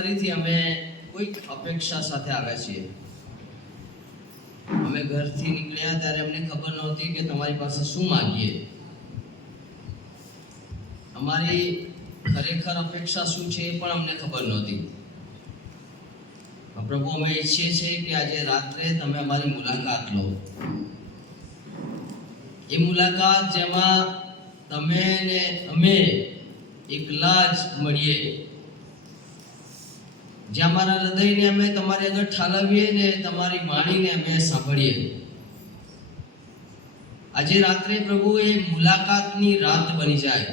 ફરીથી અમે કોઈક અપેક્ષા સાથે આવ્યા છીએ. અમે ઘરથી નીકળ્યા ત્યારે અમને ખબર નહોતી કે તમારી પાસે શું માંગીએ. અમારી ખરેખર અપેક્ષા શું છે એ પણ અમને ખબર નહોતી. પ્રભુ, અમે ઈચ્છીએ છીએ કે આજે રાત્રે તમે અમારી મુલાકાત લો. એ મુલાકાત જેમાં તમે ને અમે એકલા જ મળીએ, જ્યાં અમારા હૃદયને અમે તમારી આગળ ઠાલવીએ ને તમારી વાણીને અમે સાંભળીએ. આજે રાત્રે પ્રભુ એ મુલાકાતની રાત બની જાય.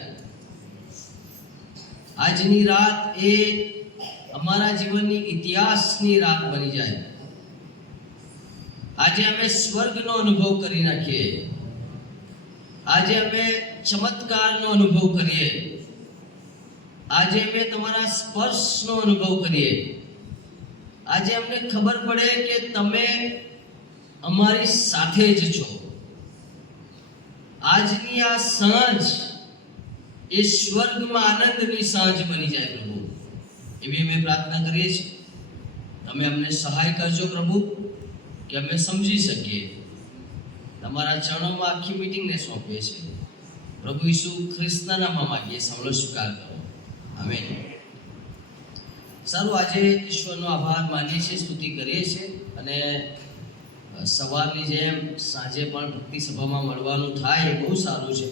આજની રાત એ અમારા જીવનની ઇતિહાસની રાત બની જાય. આજે અમે સ્વર્ગનો અનુભવ કરી નાખીએ. આજે અમે ચમત્કારનો અનુભવ કરીએ. આજે અમે તમારા સ્પર્શનો અનુભવ કરીએ. આજે અમને ખબર પડે કે તમે અમારી સાથે જ છો. આજની આ સાંજ એ સ્વર્ગમાં આનંદની સાંજ બની જાય પ્રભુ, એવી અમે પ્રાર્થના કરીએ છીએ. તમે અમને સહાય કરજો પ્રભુ, કે અમે સમજી શકીએ. તમારા ચરણોમાં આખી મીટિંગને સોંપીએ છીએ. પ્રભુ ઈસુ ખ્રિસ્તના નામમાં માંગીએ, સૌનો સ્વીકાર કરો. આમેન. સારું, આજે ઈશ્વરનો આભાર માનીએ છીએ, સ્તુતિ કરીએ છીએ. અને સવારની જેમ સાંજે પણ ભક્તિ સભામાં મળવાનું થાય એ બહુ સારું છે.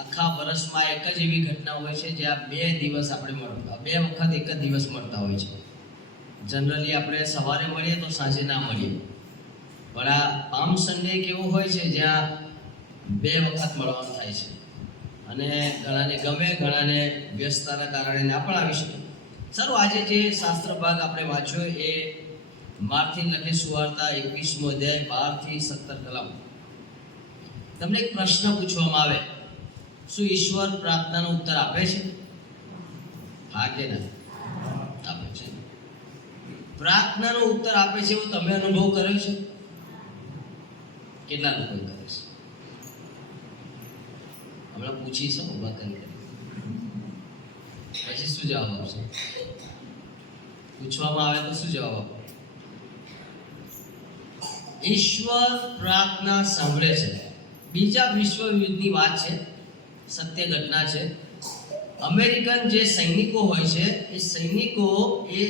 આખા વર્ષમાં એક જ એવી ઘટના હોય છે જ્યાં 2 દિવસ આપણે મળતા, 2 વખત એક જ દિવસ મળતા હોય છે. જનરલી આપણે સવારે મળીએ તો સાંજે ના મળીએ, પણ આ પામ સન્ડે એક એવો હોય છે જ્યાં 2 વખત મળવાનું થાય છે. અને ઘણાને ગમે, ઘણાને વ્યસ્તતાના કારણે ના પણ આવી શકે. સારું, આજે જે શાસ્ત્ર ભાગ આપણે વાંચ્યો એ માર્થિન લખે સુવાર્તા 21મો અધ્યાય 12 થી 17 કલમ. તમને એક પ્રશ્ન પૂછવામાં આવે, શું ઈશ્વર પ્રાર્થનાનો ઉત્તર આપે છે? હા કે ના? આપે છે. પ્રાર્થનાનો ઉત્તર આપે છે એવું તમે અનુભવ કર્યો છે? કેટલા લોકો કરે છે? હમણાં પૂછીશું, ઉભા કરી પછી શું જવાબ આપશે? પૂછવામાં આવે તો શું જવાબ આપો? ઈશ્વર પ્રાર્થના સાંભળે છે. બીજા વિશ્વયુદ્ધની વાત છે, સત્ય ઘટના છે. અમેરિકન જે સૈનિકો હોય છે એ સૈનિકો એ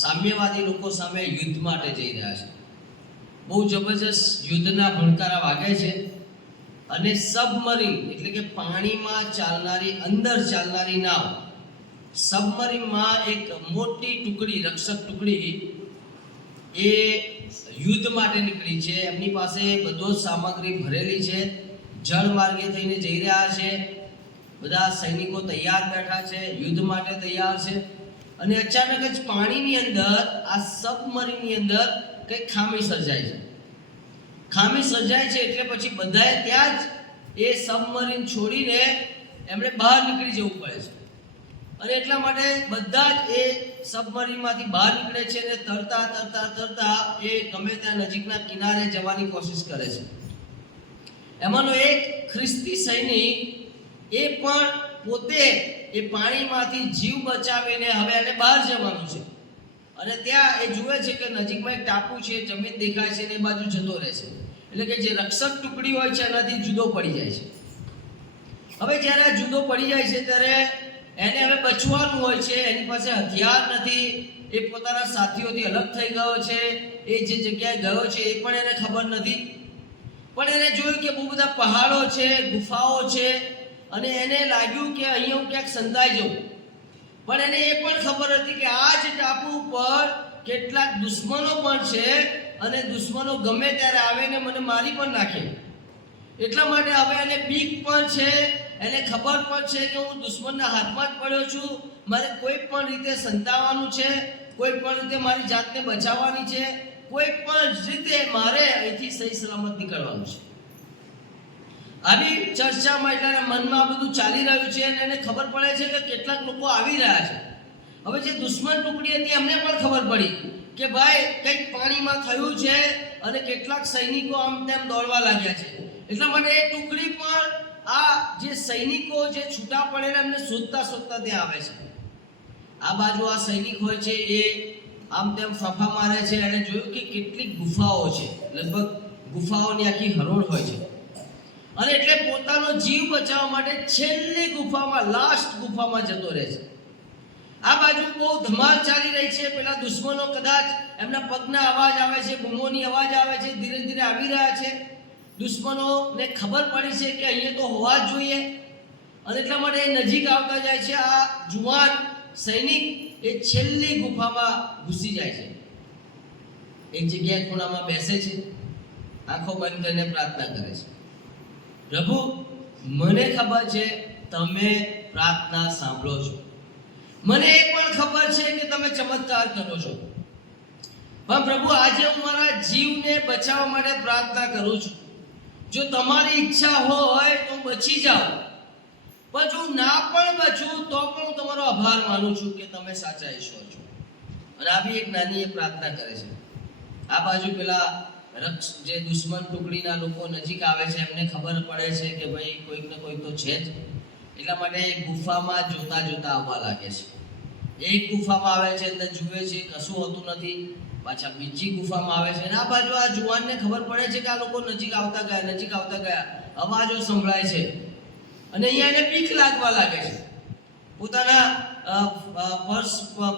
સામ્યવાદી લોકો સામે યુદ્ધ માટે જઈ રહ્યા છે. બહુ જબરજસ્ત યુદ્ધના ભણકારા વાગે છે. અને સબમરીન એટલે કે પાણીમાં ચાલનારી, અંદર ચાલનારી નાવ, સબમરીનમાં એક મોટી ટુકડી, રક્ષક ટુકડી એ યુદ્ધ માટે નીકળી છે. એમની પાસે બધો સામગ્રી ભરેલી છે, જળ માર્ગે થઈને જઈ રહ્યા છે. બધા સૈનિકો તૈયાર બેઠા છે, યુદ્ધ માટે તૈયાર છે. અને અચાનક જ પાણીની અંદર, આ સબમરીનની અંદર કંઈક ખામી સર્જાય છે. ખામી સર્જાય છે એટલે પછી બધાએ ત્યાં જ એ સબમરીન છોડીને એમણે બહાર નીકળી જવું પડે છે. અને એટલા માટે બધા જ એ સબમરીનમાંથી બહાર નીકળે છે અને તરતા એ ગમે ત્યાં નજીકના કિનારે જવાની કોશિશ કરે છે. એમાંનો એક ખ્રિસ્તી સૈનિક એ પણ પોતે એ પાણીમાંથી જીવ બચાવીને હવે એને બહાર જવાનું છે. અને ત્યાં એ જુએ છે કે નજીકમાં એક ટાપુ છે, જમીન દેખાય છે, ને એ બાજુ જતો રહે છે. એટલે કે જે રક્ષક ટુકડી હોય છે એનાથી જુદો પડી જાય છે. હવે જ્યારે આ જુદો પડી જાય છે ત્યારે એને હવે બચવાનું હોય છે. એની પાસે હથિયાર નથી, એ પોતાના સાથીઓથી અલગ થઈ ગયો છે. એ જે જગ્યાએ ગયો છે એ પણ એને ખબર નથી. પણ એને જોયું કે બહુ બધા પહાડો છે, ગુફાઓ છે, અને એને લાગ્યું કે અહીંયા હું ક્યાંક સંધાઈ જાઉં. પણ એને એ પણ ખબર હતી કે આ જ ટાપુ ઉપર કેટલાક દુશ્મનો પણ છે, અને દુશ્મનો ગમે ત્યારે આવે ને મને મારી પણ નાખે. એટલા માટે હવે એને બીક પણ છે, એને ખબર પણ છે કે હું દુશ્મનના હાથમાં જ પડ્યો છું. મારે કોઈ પણ રીતે સંતાવવાનું છે, કોઈ પણ રીતે મારી જાતને બચાવવાની છે, કોઈ પણ રીતે મારે અહીંથી સહી સલામત નીકળવાનું છે. આવી ચર્ચામાં એટલા મનમાં આ બધું ચાલી રહ્યું છે અને એને ખબર પડે છે કે કેટલાક લોકો આવી રહ્યા છે. હવે જે દુશ્મન ટુકડી હતી એમને પણ ખબર પડી કે ભાઈ કંઈક પાણીમાં થયું છે અને કેટલાક સૈનિકો આમ તેમ દોડવા લાગ્યા છે. એટલા માટે એ ટુકડી પણ આ જે સૈનિકો જે છૂટા પડેલા એમને શોધતા ત્યાં આવે છે. આ બાજુ આ સૈનિક હોય છે એ આમ તેમ ફાફા મારે છે. અને જોયું કે કેટલીક ગુફાઓ છે, લગભગ ગુફાઓની આખી હરોળ હોય છે. અને એટલે પોતાનો જીવ બચાવવા માટે છેલ્લી ગુફામાં, લાસ્ટ ગુફામાં જતો રહે છે. આ બાજુ બહુ ધમાલ ચાલી રહી છે. પેલા દુશ્મનો કદાચ એમના પગના અવાજ આવે છે, બૂમોની અવાજ આવે છે, ધીરે ધીરે આવી રહ્યા છે. દુશ્મનોને ખબર પડી છે કે અહીંયા તો હોવા જ જોઈએ, અને એટલા માટે એ નજીક આવતા જાય છે. આ જુવાન સૈનિક એ છેલ્લી ગુફામાં ઘૂસી જાય છે. એક જગ્યાએ ખૂણામાં બેસે છે, આંખો બંધ કરીને પ્રાર્થના કરે છે. પ્રભુ, મને ખબર છે તમે પ્રાર્થના સાંભળો છો, મને એ પણ ખબર છે કે તમે ચમત્કાર કરો છો, પણ પ્રભુ આજે હું મારા જીવને બચાવવા માટે પ્રાર્થના કરું છું. જો તમારી ઈચ્છા હોય તો બચી જાઓ, પણ જો ના પણ બચું તો પણ હું તમારો આભાર માનું છું કે તમે સાચા ઈશ્વર છો. અને આવી એક નાની એ પ્રાર્થના કરે છે. આ બાજુ પેલા જે દુશ્મન ટુકડીના લોકો નજીક આવે છે, એમને ખબર પડે છે કે ભાઈ કોઈક ને કોઈક તો છે જ. એટલા માટે ગુફામાં જોતા જોતા આવવા લાગે છે. એક ગુફામાં આવે છે, અંદર જુએ છે, કશું હોતું નથી. પાછા બીજી ગુફામાં આવે છે, અને આ બાજુ આ જુવાનને ખબર પડે છે કે આ લોકો નજીક આવતા ગયા, અવાજો સંભળાય છે. અને અહીંયા એને બીક લાગવા લાગે છે.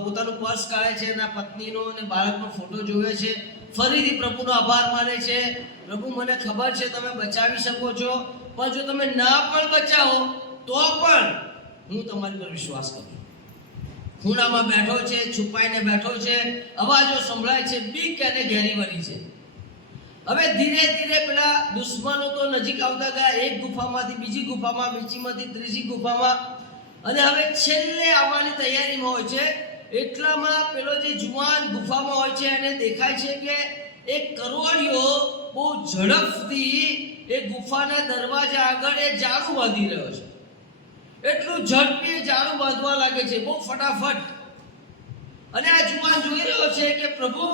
પોતાનું પર્સ કાઢે છે, એના પત્નીનો અને બાળકનો ફોટો જોવે છે. ફરીથી પ્રભુનો આભાર માને છે. પ્રભુ, મને ખબર છે તમે બચાવી શકો છો, પણ જો તમે ના પણ બચાવો તો પણ હું તમારી પર વિશ્વાસ કરું. ખૂણામાં બેઠો છે, છુપાઈને બેઠો છે, અવાજો સંભળાય છે, બીક એને ઘેરી વળી છે. હવે ધીરે ધીરે પેલા દુશ્મનો તો નજીક આવતા ગયા, એક ગુફામાંથી બીજી ગુફામાં, બીજીમાંથી ત્રીજી ગુફામાં, અને હવે છેલ્લે આવવાની તૈયારીમાં હોય છે. એટલામાં પેલો જે જુવાન ગુફામાં હોય છે એને દેખાય છે કે એક કરોડિયો બહુ ઝડપથી એ ગુફાના દરવાજા આગળ એ જાળું બાંધી રહ્યો છે. એટલું ઝડપી જાળું બાંધવા લાગે છે, બહુ ફટાફટ. અને આ જુવાન જોઈ રહ્યો છે કે પ્રભુ,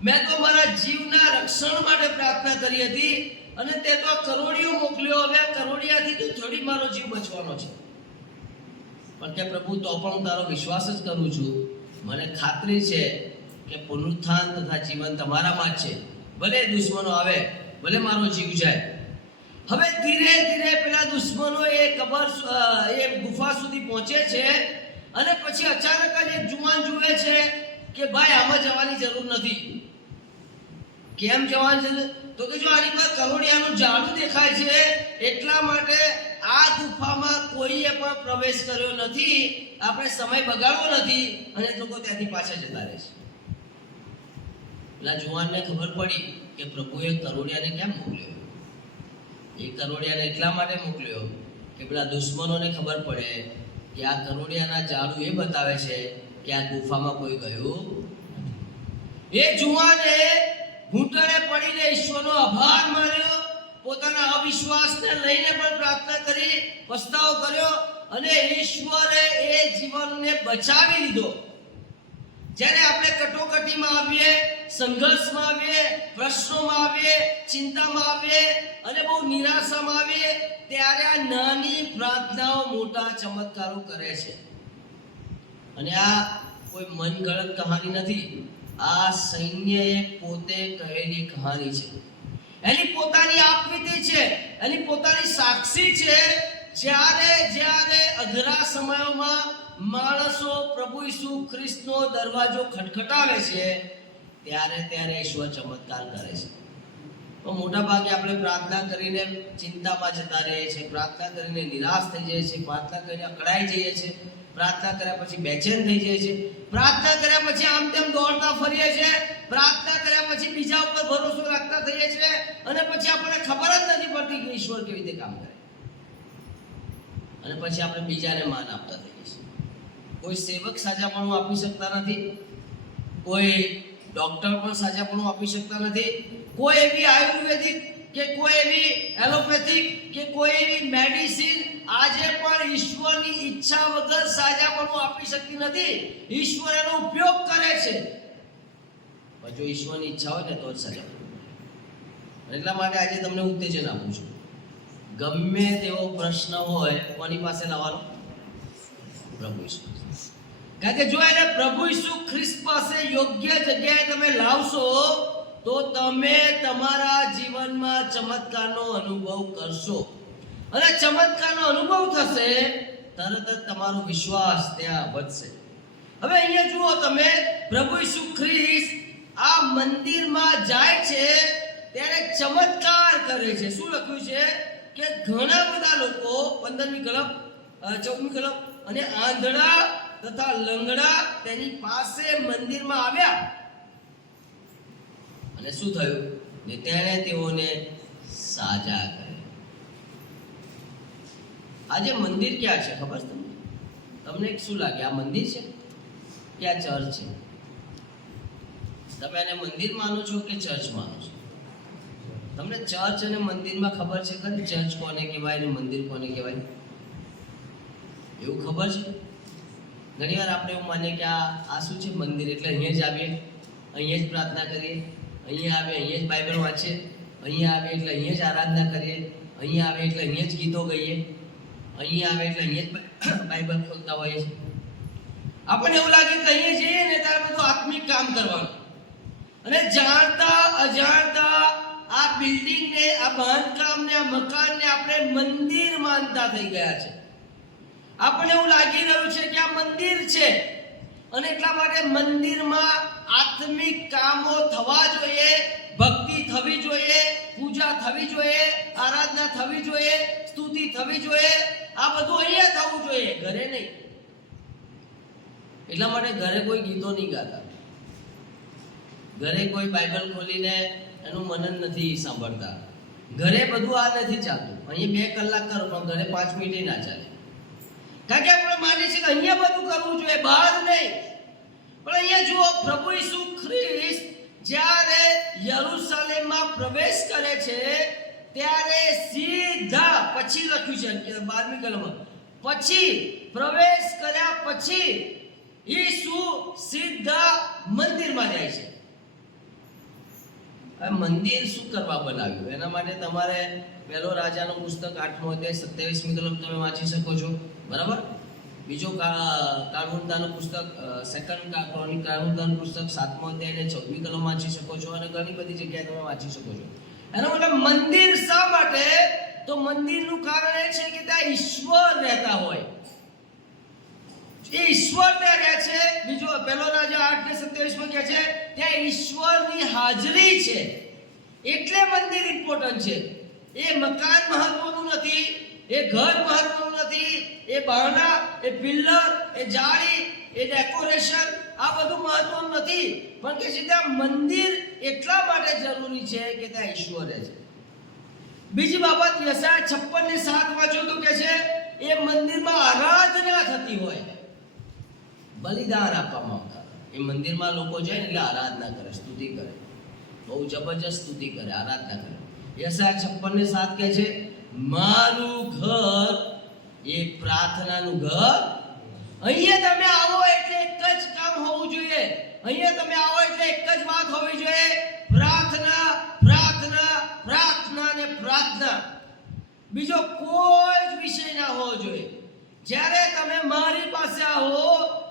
મેં તો મારા જીવના રક્ષણ માટે પ્રાર્થના કરી હતી, અને તે તો કરોડિયો મોકલ્યો. હવે કરોડિયાથી તો થોડી મારો જીવ બચવાનો છે. પણ કે પ્રભુ, તો પણ હું તારો વિશ્વાસ જ કરું છું. મને ખાતરી છે કે પુનરુત્થાન તથા જીવન તમારામાં જ છે. ભલે દુશ્મનો આવે, ભલે મારો જીવ જાય. હવે ધીરે ધીરે પેલા દુશ્મનો એ ગુફા સુધી પહોંચે છે, અને પછી અચાનક જ એક જુવાન જુએ છે કે ભાઈ, આમાં જવાની જરૂર નથી. કેમ જવાની જરૂર? તો કે જો આની પર કરોડિયાનું જાળું દેખાય છે, એટલા માટે આ ગુફામાં કોઈએ પણ પ્રવેશ કર્યો નથી. આપણે સમય બગાડવો નથી, અને લોકો ત્યાંથી પાછા જતા રહે છે. પેલા જુવાનને ખબર પડી કે પ્રભુએ કરોડિયાને કેમ મોકલ્યો. એ કરોડિયાને એટલા માટે મોકલ્યો કે પેલા દુશ્મનોને ખબર પડે કે આ કરોડિયાના જાળું એ બતાવે છે કે આ ગુફામાં કોઈ ગયું. એ જુવાને ઘૂંટણે પડીને ઈશ્વરનો આભાર માન્યો, પોતાના અવિશ્વાસને લઈને પણ પ્રાર્થના કરી, પસ્તાવો કર્યો, અને ઈશ્વરે એ જીવનને બચાવી લીધો. જ્યારે આપણે કટોકટીમાં આવીએ, સંઘર્ષમાં આવીએ, પ્રશ્નોમાં આવીએ, ચિંતામાં આવીએ, અને બહુ નિરાશામાં આવીએ, ત્યારે આ નાની પ્રાર્થનાઓ મોટા ચમત્કારો કરે છે. અને આ કોઈ મનગઢંત કહાની નથી. આ સૈન્યએ પોતે કહેલી કહાની છે. એની પોતાની આપવીતી છે, એની પોતાની સાક્ષી છે. જ્યારે અઘરા સમયોમાં માણસો પ્રભુ ઈસુ ખ્રિસ્તનો દરવાજો ખટખટાવે છે, ત્યારે ઈશ્વર ચમત્કાર કરે છે. તો મોટા ભાગે આપણે પ્રાર્થના કરીને ચિંતામાં જતા રહીએ છીએ, પ્રાર્થના કરીને નિરાશ થઈ જઈએ છીએ, પ્રાર્થના કરીને અકળાઈ જઈએ છીએ, પ્રાર્થના કર્યા પછી બેચેન થઈ જઈએ છીએ, પ્રાર્થના કર્યા પછી આમ તેમ દોડતા ફરીએ છીએ, પ્રાર્થના કર્યા પછી બીજા ઉપર ભરોસો રાખતા થઈએ છીએ, અને પછી આપણને ખબર જ નથી પડતી કે ઈશ્વર કેવી રીતે કામ કરે. અને પછી આપણે બીજાને માન આપતા થઈએ છીએ. કોઈ સેવક સાજાપણું આપી શકતા નથી, કોઈ ડોક્ટર પણ સાજાપણું આપી શકતા નથી, કોઈ એવી આયુર્વેદિક કે કોઈ એવી એલોપેથિક કે કોઈ એવી મેડિસિન આજે પણ ઈશ્વરની ઈચ્છા વગર સાજાપણું આપી શકતી નથી. ઈશ્વર એનો ઉપયોગ કરે છે, પણ જો ઈશ્વરની ઈચ્છા હોય ને તો જ સાજાપણું. એટલા માટે આજે તમને ઉત્તેજન આપું છું. ગમે તેવો પ્રશ્ન હોય, કોની પાસે લાવવાનો? પ્રભુ ઈશ્વર. કારણ કે જો એને પ્રભુ ઈસુ ખ્રિસ્ત પાસે યોગ્ય જગ્યાએ તમે લાવશો તો તમે તમારા જીવનમાં ચમત્કારનો અનુભવ કરશો, અને ચમત્કારનો અનુભવ થશે તરત જ તમારો વિશ્વાસ ત્યાં વધશે. હવે અહીંયા જુઓ તમે, પ્રભુ ઈસુ ખ્રિસ્ત આ મંદિરમાં જાય છે ત્યારે ચમત્કાર કરે છે. શું લખ્યું છે કે ઘણા બધા લોકો 15મી કલમ 14મી કલમ અને આંધળા તથા લંગડા તેની પાસે મંદિરમાં આવ્યા, અને શું થયું ને તેણે તેઓને સાજા કર્યા. આજે મંદિર ક્યાં છે ખબર છે તમને? તમને શું લાગે, આ મંદિર છે કે આ ચર્ચ છે? તમે એને મંદિર માનો છો કે ચર્ચ માનો છો? તમને ચર્ચ અને મંદિરમાં ખબર છે ખરી? ચર્ચ કોને કહેવાય ને મંદિર કોને કહેવાય એવું ખબર છે? ઘણી વાર આપણે એવું માનીએ કે આ શું છે મંદિર એટલે અહીંયા જ આવીએ, અહીંયા જ પ્રાર્થના કરીએ, અહીંયા આવે અહીંયા જ બાઇબલ વાંચીએ, અહીંયા આવે એટલે અહીંયા જ આરાધના કરીએ, અહીંયા આવે એટલે અહીંયા જ ગીતો ગઈએ, અહીંયા આવે એટલે અહીંયા જ બાઇબલ ખોલતા હોઈએ છીએ. આપણને એવું લાગે કે અહીંયા જઈએ ને ત્યારે બધું આત્મિક કામ કરવાનું, અને જાણતા અજાણતા આ બિલ્ડિંગને, આ બાંધકામને, આ મકાનને આપણે મંદિર માનતા થઈ ગયા છે. આપણને એવું લાગી રહ્યું છે કે આ મંદિર છે, અને એટલા માટે મંદિરમાં આત્મિક કામો થવા જોઈએ, ભક્તિ થવી જોઈએ, પૂજા થવી જોઈએ, આરાધના થવી જોઈએ, સ્તુતિ થવી જોઈએ. આ બધું અહીંયા થવું જોઈએ, ઘરે નહીં. એટલા માટે ઘરે કોઈ ગીતો નહીં ગાતા, ઘરે કોઈ બાઇબલ ખોલીને એનું મનન નથી સાંભળતા, ઘરે બધું આ નથી ચાલતું. અહીંયા 2 કલાક કરો પણ ઘરે 5 મિનિટ ના ચાલે, કારણ કે આપણે માનીએ છીએ કે અહીંયા બધું કરવું જોઈએ, બહાર નહીં. પણ અહીંયા જુઓ, પ્રભુ ઈસુ ખ્રિસ્ત જ્યારે યરૂશલેમમાં પ્રવેશ કરે છે ત્યારે સીધા, પછી લખ્યું છે 12મી કલમમાં, પછી પ્રવેશ કર્યા પછી ઈસુ સીધા મંદિરમાં જાય છે. હવે મંદિર શું કરવા બનાવ્યું? એના માટે તમારે પહેલો રાજાનું પુસ્તક 8મો અધ્યાય 27મી કલમ તમે વાંચી શકો છો, બરાબર? બીજો કાળમુદ્દાનું પુસ્તક સેકન્ડ કાળમુદ્દાનું પુસ્તક 7મો અધ્યાય અને 14મી કલમ વાંચી શકો છો, અને ઘણી બધી જગ્યાએ તમે વાંચી શકો છો. એનો મતલબ મંદિર શા માટે? તો મંદિરનું કારણ એ છે કે ત્યાં ઈશ્વર રહેતા હોય, એ ઈશ્વર ત્યાં રહે છે. બીજો પહેલો રાજા 8:27 કહે છે ત્યાં ઈશ્વરની હાજરી છે, એટલે મંદિર ઇમ્પોર્ટન્ટ છે. એ મકાન મહત્વનું નથી, એ ઘર મહત્વનું નથી, એ બારણા, એ પિલ્લર, એ જાળી, એ ડેકોરેશન, આ બધું મહત્વનું નથી. પણ કે ત્યાં મંદિર એટલા માટે જરૂરી છે કે ત્યાં ઈશ્વર રહે છે. બીજી બાબત, યશાયા 56:7 વાંચો તો કે છે એ મંદિરમાં આરાધના થતી હોય, બલિદાન આપવામાં આવતા. એ મંદિરમાં લોકો જાય ને એટલે આરાધના કરે, સ્તુતિ કરે, બહુ જબરજસ્ત સ્તુતિ કરે, આરાધના કરે. યશાયા 56:7 કહે છે મારું ઘર એ પ્રાર્થનાનું ઘર. અહીંયા તમે આવો એટલે એક જ કામ હોવું જોઈએ, અહીંયા તમે આવો એટલે એક જ વાત હોવી જોઈએ, પ્રાર્થના, પ્રાર્થના, પ્રાર્થના ને પ્રાર્થના. બીજો કોઈ જ વિષય ના હોવો જોઈએ. જ્યારે તમે મારી પાસે આવો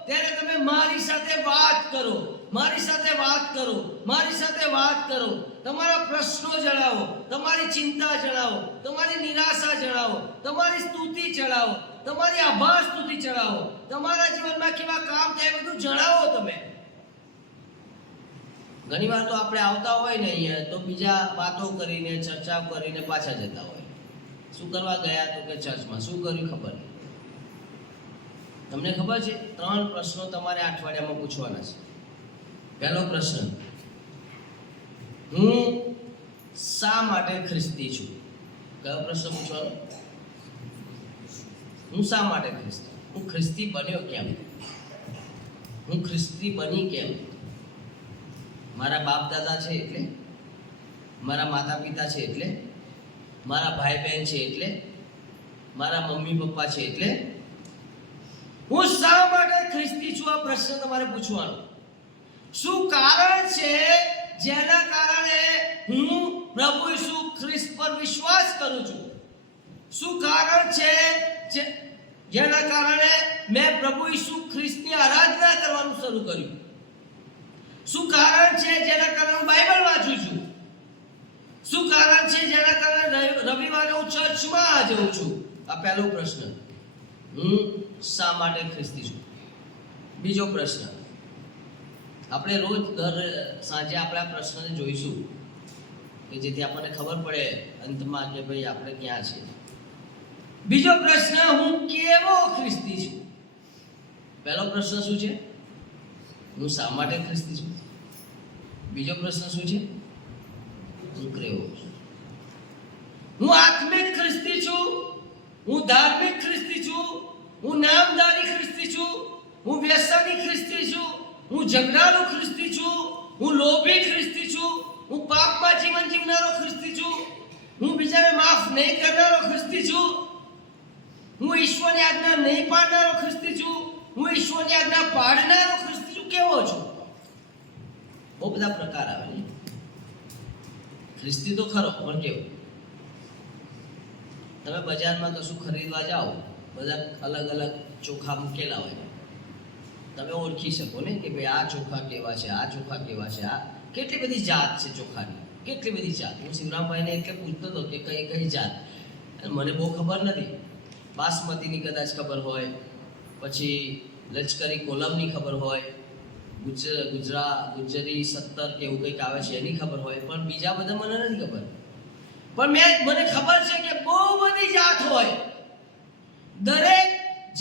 ત્યારે તમે મારી સાથે વાત કરો, મારી સાથે વાત કરો, મારી સાથે વાત કરો. તમારા પ્રશ્નો જણાવો, તમારી ચિંતા જણાવો, તમારી નિરાશા જણાવો, તમારી સ્તુતિ જણાવો, તમારી આભાર સ્તુતિ ચડાવો, તમારા જીવનમાં કેવા કામ થાય બધું જણાવો તમે. ઘણી વાર તો આપણે આવતા હોય ને અહીંયા તો બીજા વાતો કરીને, ચર્ચા કરીને પાછા જતા હોય. શું કરવા ગયા? તો કે ચર્ચમાં. શું કર્યું ખબર નહીં. તમને ખબર છે 3 પ્રશ્નો તમારે આ અઠવાડિયામાં પૂછવાના છે. પહેલો પ્રશ્ન, હું શા માટે ખ્રિસ્તી છું? કયો પ્રશ્ન પૂછવાનો? હું શા માટે ખ્રિસ્તી? હું ખ્રિસ્તી બન્યો કેમ? હું ખ્રિસ્તી બની કેમ? મારા બાપ દાદા છે એટલે? મારા માતા પિતા છે એટલે? મારા ભાઈ બહેન છે એટલે? મારા મમ્મી પપ્પા છે એટલે? હું શા માટે ખ્રિસ્તી છું? આ પ્રશ્ન તમારે પૂછવાનો. શું કારણ છે જેના કારણે હું પ્રભુ ઈસુ ખ્રિસ્ત પર વિશ્વાસ કરું છું? શું કારણ છે જેના કારણે મેં પ્રભુ ઈસુ ખ્રિસ્તની આરાધના કરવાનું શરૂ કર્યું? શું કારણ છે જેના કારણે હું બાઇબલ વાંચું છું? શું કારણ છે જેના કારણે રવિવારે હું ચર્ચમાં જઉં છું? આ પહેલો પ્રશ્ન. હું શા માટે ખ્રિસ્તી છું? બીજો પ્રશ્ન. આપણે રોજ દર સાંજે આપણે આ પ્રશ્નને જોઈશું કે જેથી આપણને ખબર પડે અંતમાં કે ભાઈ આપણે ક્યાં છે. બીજો પ્રશ્ન, હું કેવો ખ્રિસ્તી છું? પહેલો પ્રશ્ન શું છે? હું શા માટે ખ્રિસ્તી છું? બીજો પ્રશ્ન શું છે? હું કેવો છું? હું આત્મિક ખ્રિસ્તી છું? હું ધાર્મિક ખ્રિસ્તી છું? હું નામદારી ખ્રિસ્તી છું? હું વ્યસની ખ્રિસ્તી છું? હું ઝઘડાળુ ખ્રિસ્તી છું? હું લોભી ખ્રિસ્તી છું? હું પાપમાં જીવન જીવનારો ખ્રિસ્તી છું? હું બીજાને માફ નહીં કરનારો ખ્રિસ્તી છું? હું ઈશ્વરની આજ્ઞા નહીં પાડનારો ખ્રિસ્તી છું? હું ઈશ્વરની આજ્ઞા પાડનારો ખ્રિસ્તી છું? કેવો છું? બહુ બધા પ્રકાર આવે છે. ખ્રિસ્તી તો ખરો, પણ કેવો? તમે બજારમાં કશું ખરીદવા જાઓ, બધા અલગ અલગ ચોખા મૂકેલા હોય, તમે ઓળખી શકો ને કે ભાઈ આ ચોખા કેવા છે, આ ચોખા કેવા છે. આ કેટલી બધી જાત છે ચોખાની, કેટલી બધી જાત. હું શિવરામભાઈને એટલે પૂછતો હતો કે કઈ કઈ જાત. મને બહુ ખબર નથી. બાસમતીની કદાચ ખબર હોય, પછી લશ્કરી કોલમની ખબર હોય, ગુજરી 70 કે એવું કંઈક આવે છે એની ખબર હોય, પણ બીજા બધા મને નથી ખબર. પણ મને ખબર છે કે બહુ બધી જાત હોય. દરેક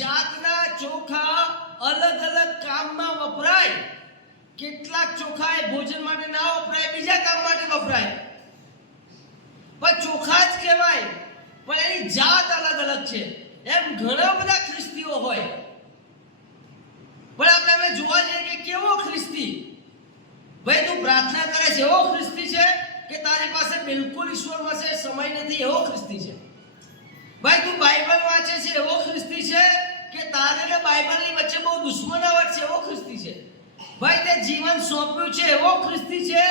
જાતના ચોખા અલગ અલગ કામમાં વપરાય. કેટલાક ચોખા એ ભોજન માટે ના વપરાય, બીજા કામ માટે વપરાય, પણ ચોખા જ કહેવાય, પણ એની જાત અલગ અલગ છે. એમ ઘણા બધા ખ્રિસ્તીઓ હોય, પણ આપણે હવે જોવા જઈએ કે કેવો ખ્રિસ્તી? ભાઈ તું પ્રાર્થના કરે છે એવો ખ્રિસ્તી છે કે તારી પાસે બિલકુલ ઈશ્વર પાસે સમય નથી એવો ખ્રિસ્તી છે? ભાઈ તું બાઇબલ વાંચે છે એવો ખ્રિસ્તી છે કે તારે ને બાઇબલની વચ્ચે બહુ દુશ્મનાવટ છે એવો ખ્રિસ્તી છે? ભાઈ તે જીવન સોંપ્યું છે એવો ખ્રિસ્તી છે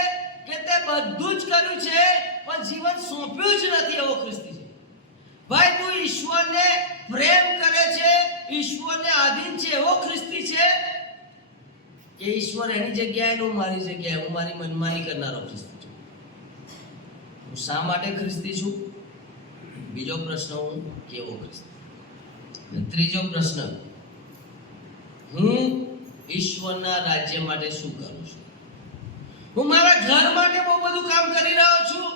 કે તે બધું જ કર્યું છે પણ જીવન સોંપ્યું જ નથી એવો ખ્રિસ્તી છે? ભાઈ તું ઈશ્વરને પ્રેમ કરે છે, ઈશ્વરને આધીન છે એવો ખ્રિસ્તી છે કે ઈશ્વર એની જગ્યાએ હું મારી જગ્યાએ, હું મારી મનમાની કરનારો ખ્રિસ્તી છું? હું શા માટે ખ્રિસ્તી છું? બીજો પ્રશ્ન, હું કેવો ખ્રિસ્તી? ત્રીજો પ્રશ્ન, હું ઈશ્વરના રાજ્ય માટે શું કરું છું? હું મારા ઘર માટે બહુ બધું કામ કરી રહ્યો છું,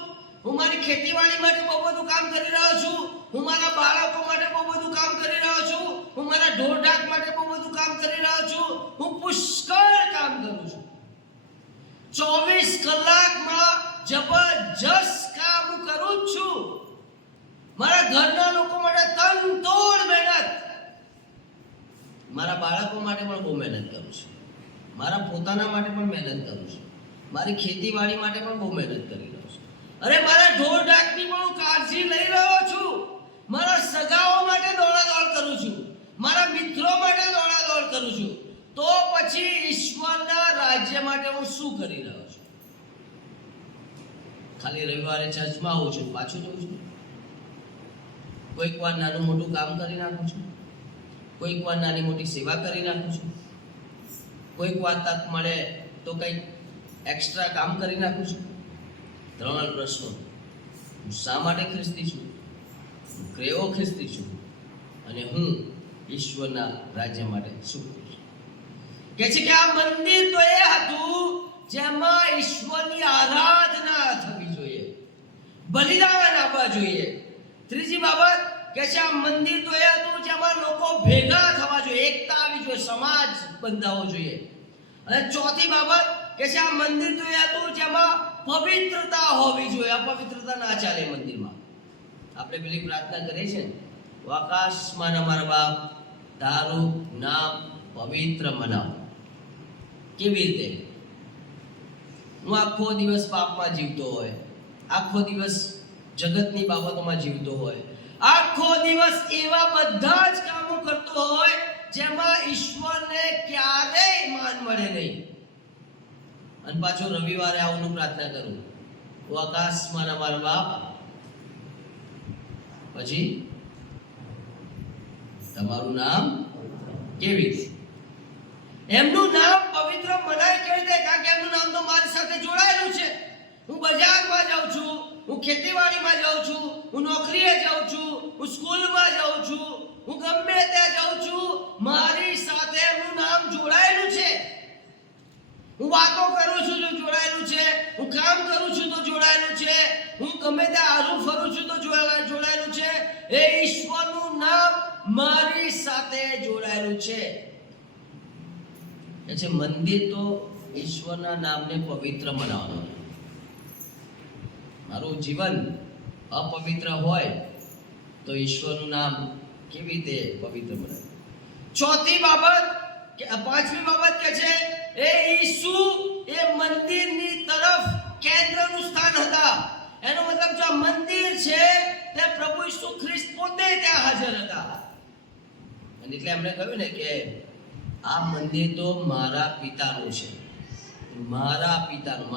હું મારી ખેતીવાડી માટે બહુ બધું કામ કરી રહ્યો છું, હું મારા બાળકો માટે બહુ બધું કામ કરી રહ્યો છું, હું મારા ઢોર ઢાક માટે બહુ બધું કામ કરી રહ્યો છું, હું પુષ્કળ કામ કરું છું. 24 કલાકમાં જબરજસ્ત કામ હું કરું જ છું. મારા ઘરના લોકો માટે તનતોડ મહેનત, મારા બાળકો માટે પણ બહુ મહેનત કરું છું, મારા પોતાના માટે પણ મહેનત કરું છું, મારી ખેતીવાડી માટે પણ બહુ મહેનત કરી રહ્યો છું. અરે મારા ઢોર ઢાકની પણ હું કાળજી લઈ રહ્યો છું. મારા સગાઓ માટે દોડાદોડ કરું છું, મારા મિત્રો માટે દોડાદોડ કરું છું. તો પછી ઈશ્વરના રાજ્ય માટે હું શું કરી રહ્યો છું? ખાલી રવિવારે ચર્ચમાં આવું છું, પાછું જઉં છું. કોઈક વાર નાનું મોટું કામ કરી નાખું છું, કોઈક વાર નાની મોટી સેવા કરી નાખું છું, કોઈક વાર તક મળે તો કંઈક એક્સ્ટ્રા કામ કરી નાખું છું. 3 પ્રશ્નો. હું શા માટે ખ્રિસ્તી છું? હું કેવો ખ્રિસ્તી છું? અને હું ઈશ્વરના રાજ્ય માટે શું કરું છું? કે છે કે આ મંદિર તો એ હતું જેમાં ઈશ્વરની આરાધના થવી જોઈએ, બલિદાન આપવા જોઈએ. ત્રીજી બાબત કે છે આ મંદિર તો એ હતું જેમાં લોકો ભેગા થવા જોઈએ, એકતા આવી જોઈએ, સમાજ બંધાવવો જોઈએ. અને ચોથી બાબત કે છે આ મંદિર તો એ હતું જેમાં પવિત્રતા હોવી જોઈએ. અપવિત્રતા ના ચાલે મંદિરમાં. આપણે પેલી પ્રાર્થના કરીએ છીએ ને, આકાશમાં અમારા બાપ, તારું નામ પવિત્ર મનાવ. કેવી રીતે? હું આખો દિવસ પાપમાં જીવતો હોય, આખો દિવસ જગતની બાબતોમાં જીવતો હોય, આખો દિવસ એવા બધા જ કામો કરતો હોય જેમાં ઈશ્વરને ક્યારેય માન મળે નહીં, અને પાછો રવિવારે આવવાનું પ્રાર્થના કરું, આકાશમાં અમારા બાપ, પછી તમારું નામ કેવી રીતે? એમનું નામ પવિત્ર મનાય કેવી રીતે? કારણ કે એમનું નામ તો મારી સાથે જોડાયેલું છે. હું બજારમાં જાઉં છું, હું ખેતીવાડીમાં જાઉં છું, હું નોકરીએ જાઉં છું, હું સ્કૂલમાં જાઉં છું, હું ગમે ત્યાં જાઉં છું, મારી સાથે એમનું નામ જોડાયેલું છે. હું વાતો કરું છું તો જોડાયેલું છે, હું કામ કરું છું તો જોડાયેલું છે, હું ગમે ત્યાં હારું ફરું છું તો જોડાયેલું છે. એ ઈશ્વરનું નામ મારી સાથે જોડાયેલું છે. એટલે મંદિર તો ઈશ્વરના નામને પવિત્ર બનાવવાનું. મારું જીવન અપવિત્ર હોય તો ઈશ્વરનું નામ કેવી રીતે પવિત્ર બને? ચોથી બાબત કે પાંચમી બાબત કે છે એ ઈસુ એ મંદિરની તરફ કેન્દ્રનું સ્થાન હતા. એનો મતલબ જો મંદિર છે તે પ્રભુ ઈસુ ખ્રિસ્ત પોતે ત્યાં હાજર હતા. અને એટલે એમણે કહ્યું ને કે આ મંદિર તો મારા પિતાનું છે, મારા પિતાનું,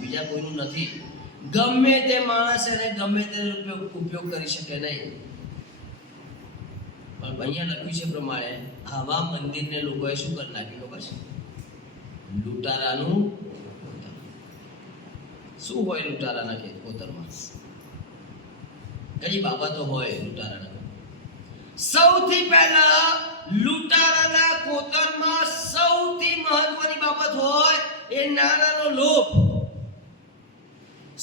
બીજા કોઈનું નથી. ગમે તે માણસ એને ગમે તે ઉપયોગ કરી શકે નહીં. પણ અહીંયા લખ્યું છે પ્રમાણે આવા મંદિરને લોકોએ શું કરી નાખ્યું ખબર છે? લૂંટારાનું. શું હોય લૂંટારાના કોતરમાં? કઈ બાબતો હોય લૂંટારાના? સૌથી પહેલા લૂંટારાના કોતરમાં સૌથી મહત્વની બાબત હોય એ નાણાંનો લોભ.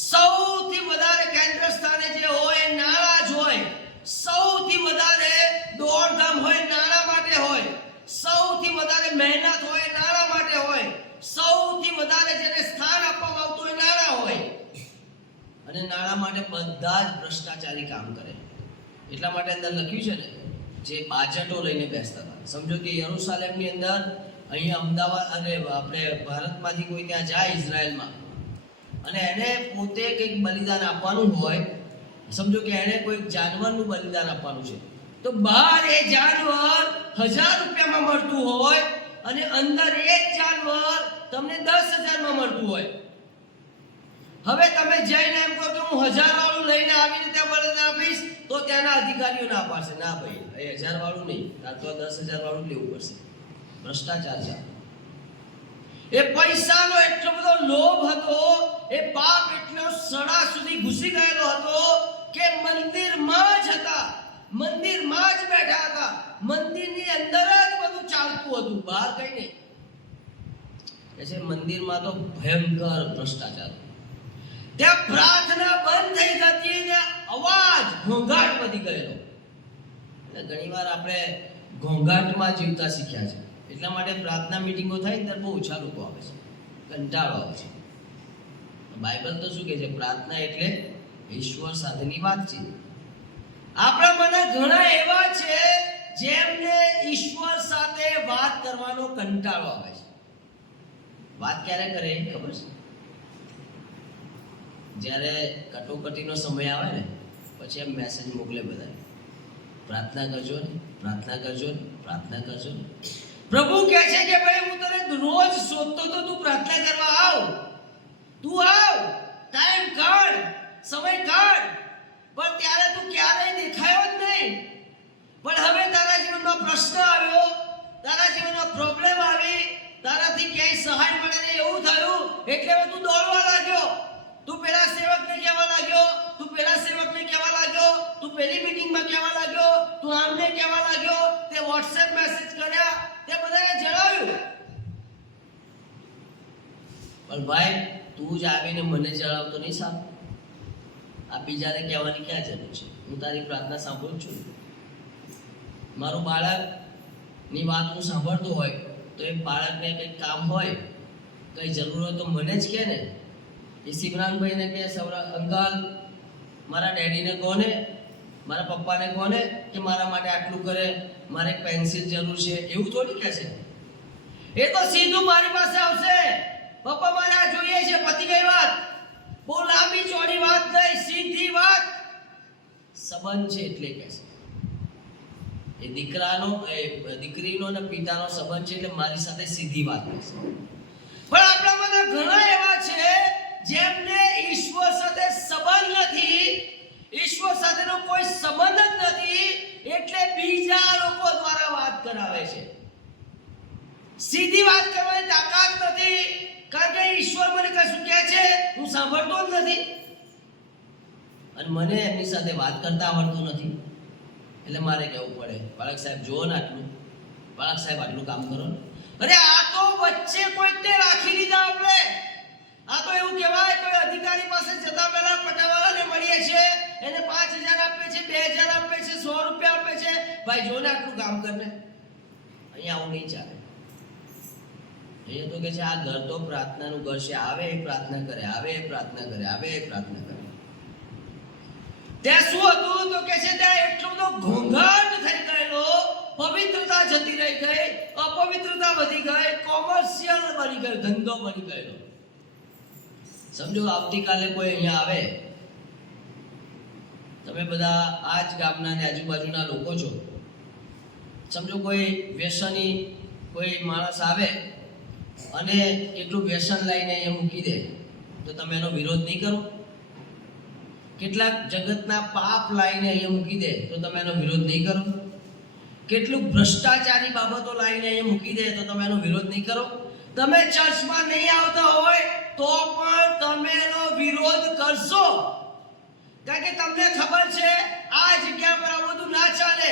સૌથી વધારે કેન્દ્ર સ્થાને જે હોય એ નાણાં જ હોય. સૌથી વધારે દોડધામ હોય નાણાં માટે હોય. સૌથી વધારે મહેનત હોય નાણાં માટે હોય. સૌથી વધારે જેને સ્થાન આપવામાં આવતું હોય નાણાં હોય. અને નાણાં માટે બધા જ ભ્રષ્ટાચારી કામ કરે. એટલા માટે અંદર લખ્યું છે ને, જે બાજેટો લઈને બેસતા હતા. સમજો કે યરુશલેમની અંદર અહીંયા અમદાવાદ અને આપણે ભારતમાંથી કોઈ ત્યાં જાય ઇઝરાયલમાં, અને એને પોતે કંઈક બલિદાન આપવાનું હોય, સમજો કે એને કોઈ જાનવરનું બલિદાન આપવાનું છે, તો બહાર એ જાનવર 1000 રૂપિયામાં મળતું હોય અને અંદર એ જ જાનવર તમને 10,000માં મળતું હોય. હવે તમે જઈને એમ કહો કે હું 1000 વાળું લઈને આવીને ત્યાં બલિદાન આપીશ, તો ત્યાંના અધિકારીઓ ના પાડશે, ના ભાઈ એ 1000 વાળું નહીં, તાર તો 10,000 વાળું લેવું પડશે. ભ્રષ્ટાચાર છે. એ પૈસાનો એટલો બધો લોભ હતો, એ પાપ એટલો સડા સુધી ઘૂસી ગયેલો હતો કે મંદિરમાં જ હતા, મંદિરમાં જ બેઠા હતા, મંદિરની અંદર જ બધું ચાલતું હતું, બહાર કઈ નહીં. એટલે મંદિરમાં તો ભયંકર ભ્રષ્ટાચાર. ત્યાં પ્રાર્થના બંધ થઈ જતી ને અવાજ ઘોંઘાટ વધી ગયેલો. એટલે ઘણીવાર આપણે ઘોંઘાટમાં જીવતા શીખ્યા છે. એટલા માટે પ્રાર્થના મીટિંગો થાય ત્યારે બહુ ઓછા લોકો આવે છે, કંટાળો આવે છે. બાઇબલ તો શું કહે છે? પ્રાર્થના એટલે ઈશ્વર સાથેની વાતચીત. આપણામાંના ઘણા એવા છે જેમને ઈશ્વર સાથે વાત કરવાનો કંટાળો આવે છે. વાત ક્યારે કરે ખબર છે? જ્યારે કટોકટીનો સમય આવે ને પછી એમ મેસેજ મોકલે બધા, પ્રાર્થના કરજો ને, પ્રાર્થના કરજો ને, પ્રાર્થના કરજો ને. પ્રભુ કહે છે કે ભાઈ હું તને રોજ શોધતો તો તું પ્રાર્થના કરવા આવ, તું આવ, ટાઈમ કાઢ, સમય કાઢ. પણ ત્યારે તું ક્યારેય દેખાયો જ નહીં. પણ હવે તારા જીવનમાં પ્રશ્ન આવ્યો, તારા જીવનમાં પ્રોબ્લેમ આવી, તારાથી ક્યાંય સહાય મળે નહીં એવું થયું, એટલે હવે તું દોડવા લાગ્યો. તું પેલા સેવકને કહેવા લાગ્યો, તું પેલા સેવકને કહેવા લાગ્યો, તું પેલી મીટિંગમાં કહેવા લાગ્યો, તું આમને કહેવા લાગ્યો, તે વોટ્સએપ મેસેજ કર્યા, તે બધાને જણાવ્યું. પણ ભાઈ તું જ આવીને મને જણાવતો નહીં સાહેબ, આ બીજાને કહેવાની ક્યાં જરૂર છે? હું તારી પ્રાર્થના સાંભળું છું. મારું બાળકની વાત હું સાંભળતો હોય તો એ બાળકને કંઈક કામ હોય, કંઈ જરૂર હોય તો મને જ કહે ને. એ શિવરાનભાઈને કે અંકલ મારા ડેડીને કોને, મારા પપ્પાને કોને કે મારા માટે આટલું કરે, મારે એક પેન્સિલ જરૂર છે, એવું થોડી કહે છે. એ તો સીધું મારી પાસે આવશે, પપ્પા મારે આ જોઈએ છે, પતી ગઈ વાત. બહુ લાંબી ચોડી વાત નહીં, સીધી વાત. સંબંધ છે એટલે કહે છે. એ દીકરીનો અને પિતાનો સંબંધ છે એટલે મારી સાથે સીધી વાત કરશે. પણ આપણામાંના ઘણા એવા છે જેમને ઈશ્વર સાથે સંબંધ નથી, ઈશ્વર સાથેનો કોઈ સંબંધ જ નથી, એટલે બીજા લોકો દ્વારા વાત કરાવે છે. સીધી વાત કરવાની તાકાત નથી, કારણ કે ઈશ્વર મને કશું કહે છે હું સાંભળતો જ નથી, અને મને એમની સાથે વાત કરતા આવડતું નથી. એટલે મારે કહેવું પડે, બાળક સાહેબ જુઓ ને આટલું, બાળક સાહેબ આટલું કામ કરો ને. અરે આ તો વચ્ચે કોઈને રાખી લીધા આપણે. આ તો એવું કહેવાય કોઈ અધિકારી પાસે જતા પહેલા પટાવાળાને મળીએ છે, એને 5000 આપે છે, 2000 આપે છે, 100 રૂપિયા આપે છે, ભાઈ જો ને આટલું કામ કરને. અહીંયા આવું નહીં ચાલે. અહીંયા તો કે છે આ ઘર તો પ્રાર્થનાનું ઘર છે, આવે એ પ્રાર્થના કરે, આવે એ પ્રાર્થના કરે, આવે એ પ્રાર્થના કરે. ત્યાં શું હતું તો કે છે ત્યાં એટલો બધો ઘોંઘાટ થઈ ગયેલો, પવિત્રતા જતી રહી ગઈ, અપવિત્રતા વધી ગઈ, કોમર્શિયલ બની ગયો, ધંધો બની ગયો. સમજો આવતીકાલે કોઈ અહીંયા આવે, તમે બધા આ જ ગામના ને આજુબાજુના લોકો છો, સમજો કોઈ વ્યસની કોઈ માણસ આવે અને એટલું વ્યસન લઈને અહીંયા મૂકી દે, તો તમે એનો વિરોધ નહીં કરો? કેટલાક જગતના પાપ લાવીને અહીંયા મૂકી દે તો તમે એનો વિરોધ નહીં કરો? કેટલું ભ્રષ્ટાચારી બાબતો લાવીને અહીંયા મૂકી દે તો તમે એનો વિરોધ નહીં કરો? તમે ચર્ચમાં નહીં આવતા હોય તો પણ તમે એનો વિરોધ કરશો, કારણ કે તમને ખબર છે આ જગ્યા પર આ બધું ના ચાલે,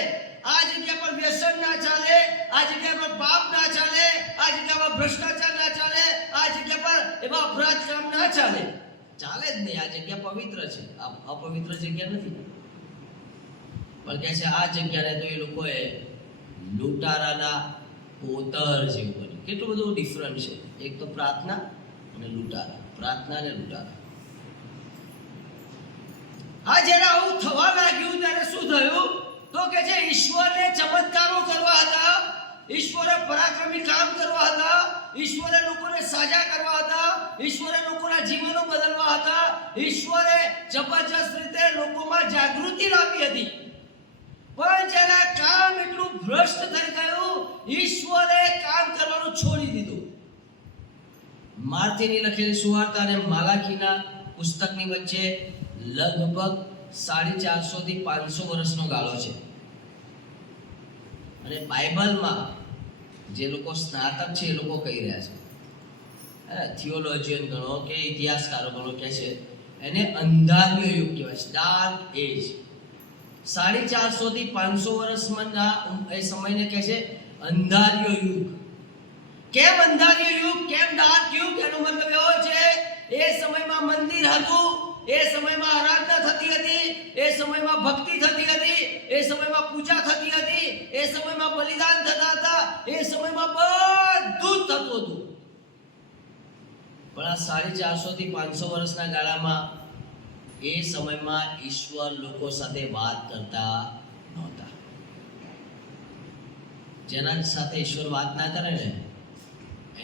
આ જગ્યા પર વ્યસન ના ચાલે, આ જગ્યા પર પાપ ના ચાલે, આ જગ્યા પર ભ્રષ્ટાચાર ના ચાલે, આ જગ્યા પર એવા અપરાધ કામ ના ચાલે. ચાલે જ નહીં. આ જગ્યા પવિત્ર છે, અપવિત્ર જગ્યા નથી. પણ કહે છે આ જગ્યાને તો એ લોકોએ લૂંટારાના કોતર જેવું કર્યું. કેટલું બધું ડિફરન્ટ છે, એક તો પ્રાર્થના અને લૂંટારા, પ્રાર્થના અને લૂંટારા. આ જ્યારે આવું થવા લાગ્યું ત્યારે શું થયું તો કે છે ઈશ્વરને ચમત્કારો કરવા હતા, ઈશ્વરે પરાક્રમી કામ કરવા હતા, ઈશ્વરે લોકોને સાજા કરવા હતા, ઈશ્વરે લોકોના જીવનો બદલવા હતા, ઈશ્વરે જબરજસ્ત રીતે લોકોમાં જાગૃતિ લાવી હતી. પણ જેના કામ એટલું ભ્રષ્ટ થઈ ગયું, ઈશ્વરે કામ કરવાનું છોડી દીધું. માર્થીની લખેલી સુવાર્તા અને માલાખીના પુસ્તકની વચ્ચે લગભગ 450 થી 500 વર્ષનો ગાળો છે. અને બાઇબલમાં જે લોકો સ્નાતક છે એ લોકો કહી રહ્યા છે, થિયોલોજીયન ગણો કે ઇતિહાસકારો ગણો કે છે એને અંધારિયો યુગ કહેવાય છે, ડાર્ક એજ. 450 થી 500 વર્ષમાં એ સમયને કહે છે અંધારિયો યુગ. કેમ અંધારિયો યુગ, કેમ ડાર્ક યુગ? એનો મતલબ એવો છે એ સમયમાં મંદિર હતું, એ સમયમાં આરાધના થતી હતી, એ સમયમાં ભક્તિ થતી હતી, એ સમયમાં પૂજા થતી હતી, એ સમયમાં બલિદાન થતા હતા, એ સમયમાં બધું જ થતું હતું. પણ આ 450 થી 500 વર્ષના ગાળામાં એ સમયમાં ઈશ્વર લોકો સાથે વાત કરતા નહોતા. જેના સાથે ઈશ્વર વાત ના કરે ને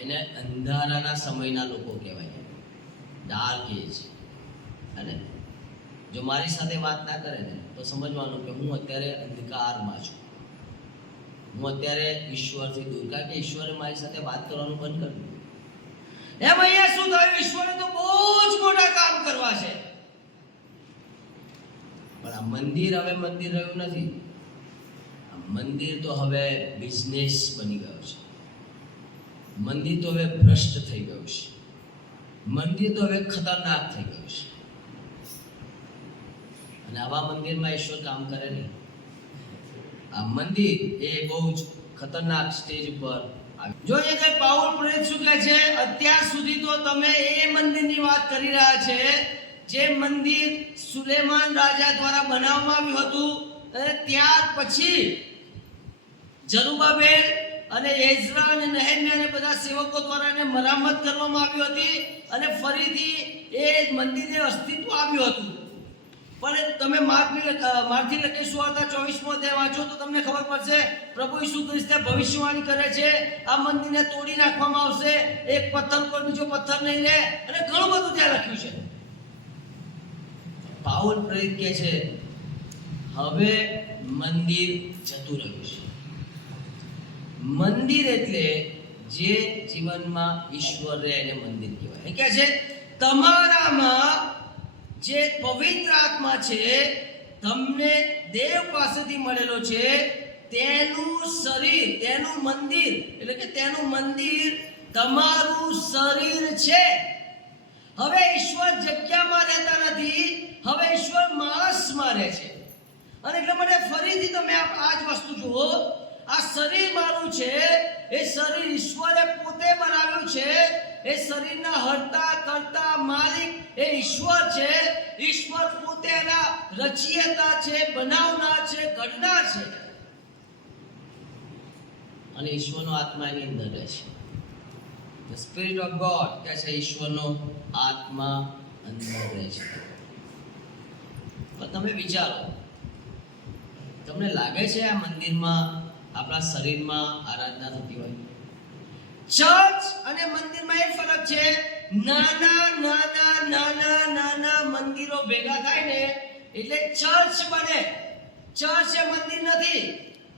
એને અંધારાના સમયના લોકો કહેવાય, ડાર્ક એજ. અને જો મારી સાથે વાત ના કરે ને તો સમજવાનું કે હું અત્યારે અંધકારમાં છું, હું અત્યારે ઈશ્વરથી દૂર, કારણ કે ઈશ્વરે મારી સાથે વાત કરવાનું બંધ કર્યું. એમ અહીંયા શું થયું, ઈશ્વરે તો બહુ જ મોટા કામ કરવા છે, પણ આ મંદિર હવે મંદિર રહ્યું નથી. આ મંદિર તો હવે બિઝનેસ બની ગયો છે, મંદિર તો હવે ભ્રષ્ટ થઈ ગયું છે, મંદિર તો હવે ખતરનાક થઈ ગયું છે. અને આવા મંદિરમાં ઈશ્વર કામ કરે નહીં. આ મંદિર એ બહુ જ ખતરનાક સ્ટેજ ઉપર આવ્યું. જો એ કઈ પાઉલ પ્રેરિત શું કહે છે, અત્યાર સુધી તો તમે એ મંદિરની વાત કરી રહ્યા છે જે મંદિર સુલેમાન રાજા દ્વારા બનાવવામાં આવ્યું હતું, અને ત્યાર પછી ઝરુબાબેલ અને એઝરા અને નહેમ્યાને બધા સેવકો દ્વારા એને મરામત કરવામાં આવી હતી, અને ફરીથી એ મંદિરને અસ્તિત્વ આવ્યું હતું. પણ તમે માર્થી લખેલી સુવાર્તા 24મો અધ્યાય વાંચો તો તમને ખબર પડશે પ્રભુ ઈસુ ખ્રિસ્તે ભવિષ્યવાણી કરે છે આ મંદિરને તોડી નાખવામાં આવશે, એક પથ્થર પર બીજો પથ્થર નહીં રહે, અને ઘણું બધું ત્યાં લખ્યું છે. પાઉલ પ્રેરિત કહે છે હવે મંદિર જતું રહ્યું છે. મંદિર એટલે જે જીવનમાં ઈશ્વર રહે એને મંદિર કહેવાય. એ કહે છે તમારામાં જે પવિત્ર આત્મા છે તમને દેવ પાસેથી મળેલો છે તેનું શરીર, તેનું મંદિર, એટલે કે તેનું મંદિર તમારું શરીર છે. હવે ઈશ્વર જગ્યામાં રહેતા નથી, હવે ઈશ્વર માણસમાં રહે છે. અને એટલે માટે ફરીથી તમે આ જ વસ્તુ જુઓ, આ શરીર મારું છે, એ શરીર ઈશ્વરે પોતે બનાવ્યું છે. એ શરીરના હરતા કરતા માલિક એ ઈશ્વર છે. ઈશ્વર પોતે એના રચયિતા છે, બનાવનાર છે, ઘડનાર છે. અને ઈશ્વરનો આત્મા એની અંદર રહે છે. The Spirit of God, કે છે ઈશ્વરનો આત્મા અંદર રહે છે. પણ તમે વિચારો, તમને લાગે છે આ મંદિરમાં, આપણા શરીરમાં આરાધના થતી હોય? ચર્ચ અને મંદિરમાં એ ફરક છે, નાના નાના નાના નાના મંદિરો ભેગા થાય ને એટલે ચર્ચ બને. ચર્ચ એ મંદિર નથી,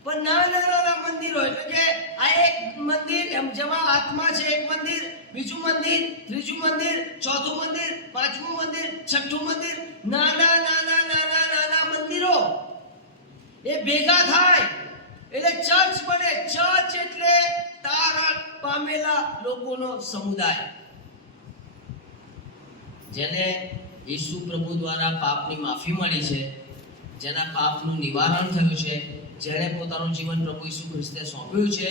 પણ નાના નાના મંદિરો, એટલે કે આ એક મંદિર એમ જેમાં આત્મા છે, એક મંદિર, બીજું મંદિર, ત્રીજું મંદિર, ચોથું મંદિર, પાંચમું મંદિર, છઠ્ઠું મંદિર, નાના નાના નાના નાના મંદિરો એ ભેગા થાય એટલે ચર્ચ બને. ચર્ચ એટલે તારણ પામેલા લોકોનો સમુદાય, જેને ઈસુ પ્રભુ દ્વારા પાપની માફી મળી છે, જેના પાપનું નિવારણ થયું છે, જેણે પોતાનું જીવન પ્રભુ ઈસુ ખ્રિસ્તે સોંપ્યું છે,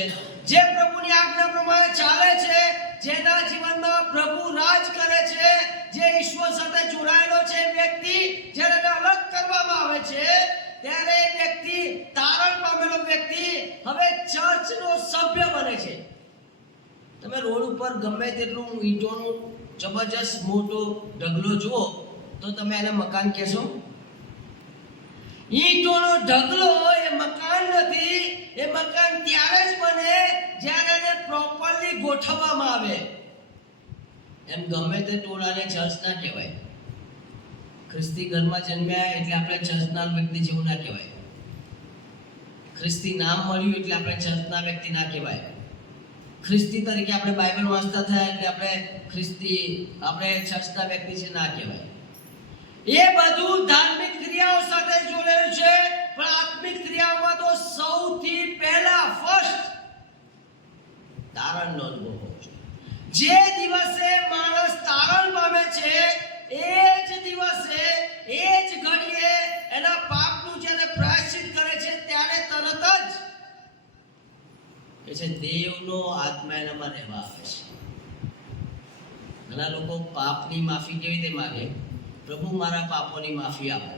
જે પ્રભુની આજ્ઞા પ્રમાણે ચાલે છે, જેના જીવનમાં પ્રભુ રાજ કરે છે, જે ઈશ્વર સાથે જોડાયેલો છે, વ્યક્તિ જ્યારે અલગ કરવામાં આવે છે ત્યારે એ વ્યક્તિ, તારણ પામેલો વ્યક્તિ હવે ચર્ચનો સભ્ય બને છે. તમે રોડ ઉપર ગમે તેટલું ઈંટોનું જબરજસ્ત મોટો ઢગલો જુઓ તો તમે એને મકાન કહેશો? ઈંટોનો ઢગલો એ મકાન નથી. એ મકાન ત્યારે જ બને જ્યારે એને પ્રોપરલી ગોઠવવામાં આવે. એમ ગમે તે ટોળાને ચર્ચ ના કહેવાય. ખ્રિસ્તી ઘરમાં જન્મ્યા એટલે આપણે ચર્ચના વ્યક્તિ જેવું ના કહેવાય. ખ્રિસ્તી નામ મળ્યું એટલે આપણે ચર્ચના વ્યક્તિ ના કહેવાય. ખ્રિસ્તી તરીકે આપણે બાઇબલ વાંચતા થયા એટલે આપણે ચર્ચના વ્યક્તિ છે ના કહેવાય. એ બધું ધાર્મિક ક્રિયાઓ સાથે જોડાયેલું છે, પણ આત્મિક ક્રિયાઓમાં તો સૌથી પહેલા ફર્સ્ટ તારણનો અનુભવ હોવો જોઈએ. જે દિવસે માણસ તારણ પામે છે એ જ દિવસે, એ જ ઘડીએ એના પાપનું જ્યારે પ્રાયશ્ચિત કરે છે ત્યારે તરત જ કે છે દેવનો આત્મા એનામાં રહેવા આવે છે. ઘણા લોકો પાપની માફી કેવી રીતે માંગે? પ્રભુ મારા પાપોની માફી આપો.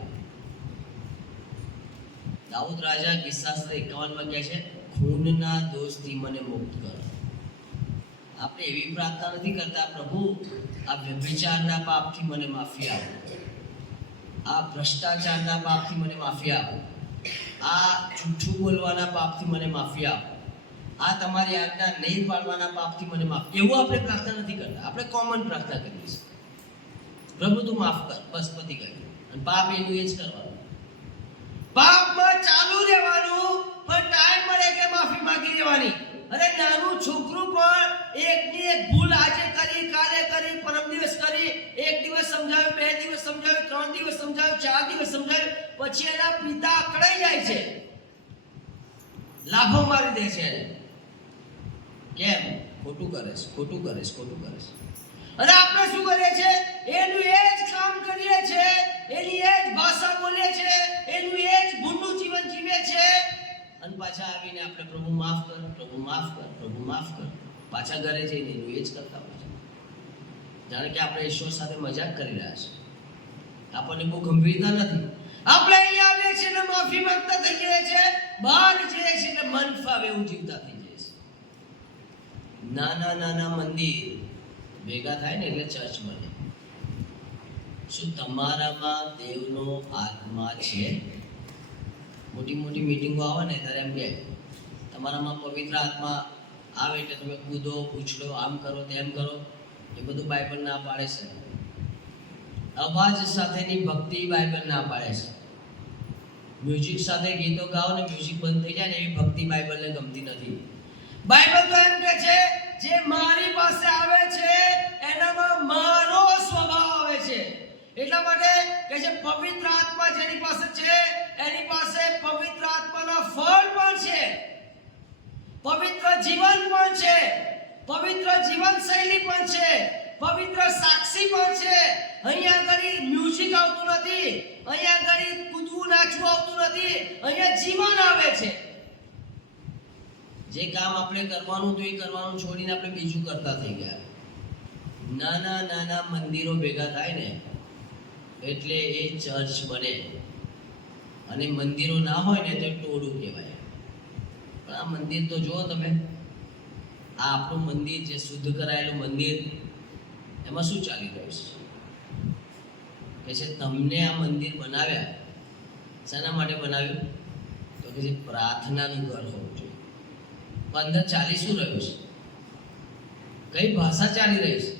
દાઉદ રાજા કિસ્સા 51 કહે છે, ખૂનના દોષથી મને મુક્ત કરો. આપણે એવી પ્રાર્થના નથી કરતા, પ્રભુ આ વ્યભિચારના પાપથી મને માફી આપો, આ ભ્રષ્ટાચારના પાપથી મને માફી આપો, આ જૂઠું બોલવાના પાપથી મને માફી આપો, આ તમારી આજ્ઞા નહીં પાળવાના પાપથી મને માફ. એવું આપણે પ્રાર્થના નથી કરતા. આપણે કોમન પ્રાર્થના કરીએ છીએ, પ્રભુ તું માફ કર, બસ પતી ગયું. અને પાપ એનું એ જ કરવાનું, પાપમાં ચાલુ રહેવાનું, પણ ટાઈમ મળે એટલે માફી માંગી લેવાની. અરે નાનું છોકરું પણ એકની એક ભૂલ આજે કરી, કાલે કરી, પરમ દિવસ કરી, એક દિવસ સમજાવ્યું, 2 દિવસ સમજાવ્યું, 3 દિવસ સમજાવ્યું, 4 દિવસ સમજાવ્યું, પછી એના પિતા અકળાઈ જાય છે, લાભો મારી દે છે. કેમ? ખોટું કરે છે, ખોટું કરે છે, ખોટું કરે છે. અને આપણે શું કરીએ છીએ? એનું એ જ કામ કરીએ છીએ, એની એ જ ભાષા બોલીએ છીએ, એનું એ જ ભૂંડું જીવન જીવે છે. અને પાછા આવીને આપણે પ્રભુ માફ કર, પ્રભુ માફ કર, પ્રભુ માફ કર, પાછા ઘરે જઈને એનું એ જ કરતા હોય છે. જાણે કે આપણે ઈશ્વર સાથે મજાક કરી રહ્યા છે. આપણને બહુ ગંભીરતા નથી. આપણે અહીંયા આવીએ છીએ એટલે માફી માંગતા થઈ જઈએ છીએ, બહાર જઈએ છીએ એટલે મન ફાવે એવું જીવતા થઈ જઈએ છીએ. નાના નાના મંદિર ભેગા થાય ને એટલે ચર્ચ બને. શું તમારામાં દેવનો આત્મા છે? મોટી મોટી મીટિંગો આવે ને ત્યારે એમ કહે તમારામાં પવિત્ર આત્મા આવે એટલે તમે કૂદો, ઉછળો, આમ કરો, તેમ કરો. એ બધું બાઇબલ ના પાડે છે. અવાજ સાથેની ભક્તિ બાઇબલ ના પાડે છે. મ્યુઝિક સાથે ગીતો ગાઓ ને મ્યુઝિક બંધ થઈ જાય ને એવી ભક્તિ બાઇબલને ગમતી નથી. બાઇબલ તો એમ કહે છે જે મારી પાસે આવે છે એનામાં મારો સ્વભાવ આવે છે. એટલા માટે કહે છે પવિત્ર આત્મા જેની પાસે છે એની પાસે પવિત્ર આત્માના ફળ પણ પણ છે, પવિત્ર જીવન પણ છે, પવિત્ર જીવનશૈલી પણ છે, પવિત્ર સાક્ષી પણ છે. અહીંયા આગળ મ્યુઝિક આવતું નથી, અહીંયા આગળ કૂદવું નાચવું આવતું નથી, અહીંયા જીવન આવે છે. જે કામ આપણે કરવાનું તો એ કરવાનું છોડીને આપણે બીજું કરતા થઈ ગયા. નાના નાના મંદિરો ભેગા થાય ને એટલે એ ચર્ચ બને, અને મંદિરો ના હોય ને તો ટોળું કહેવાય. પણ આ મંદિર તો જુઓ તમે, આ આપણું મંદિર જે શુદ્ધ કરાયેલું મંદિર, એમાં શું ચાલી રહ્યું છે? કે છે તમને આ મંદિર બનાવ્યા શાના માટે બનાવ્યું? તો કે જે પ્રાર્થનાનું ઘર હોવું જોઈએ. અંદર ચાલી શું રહ્યું છે? કઈ ભાષા ચાલી રહી છે?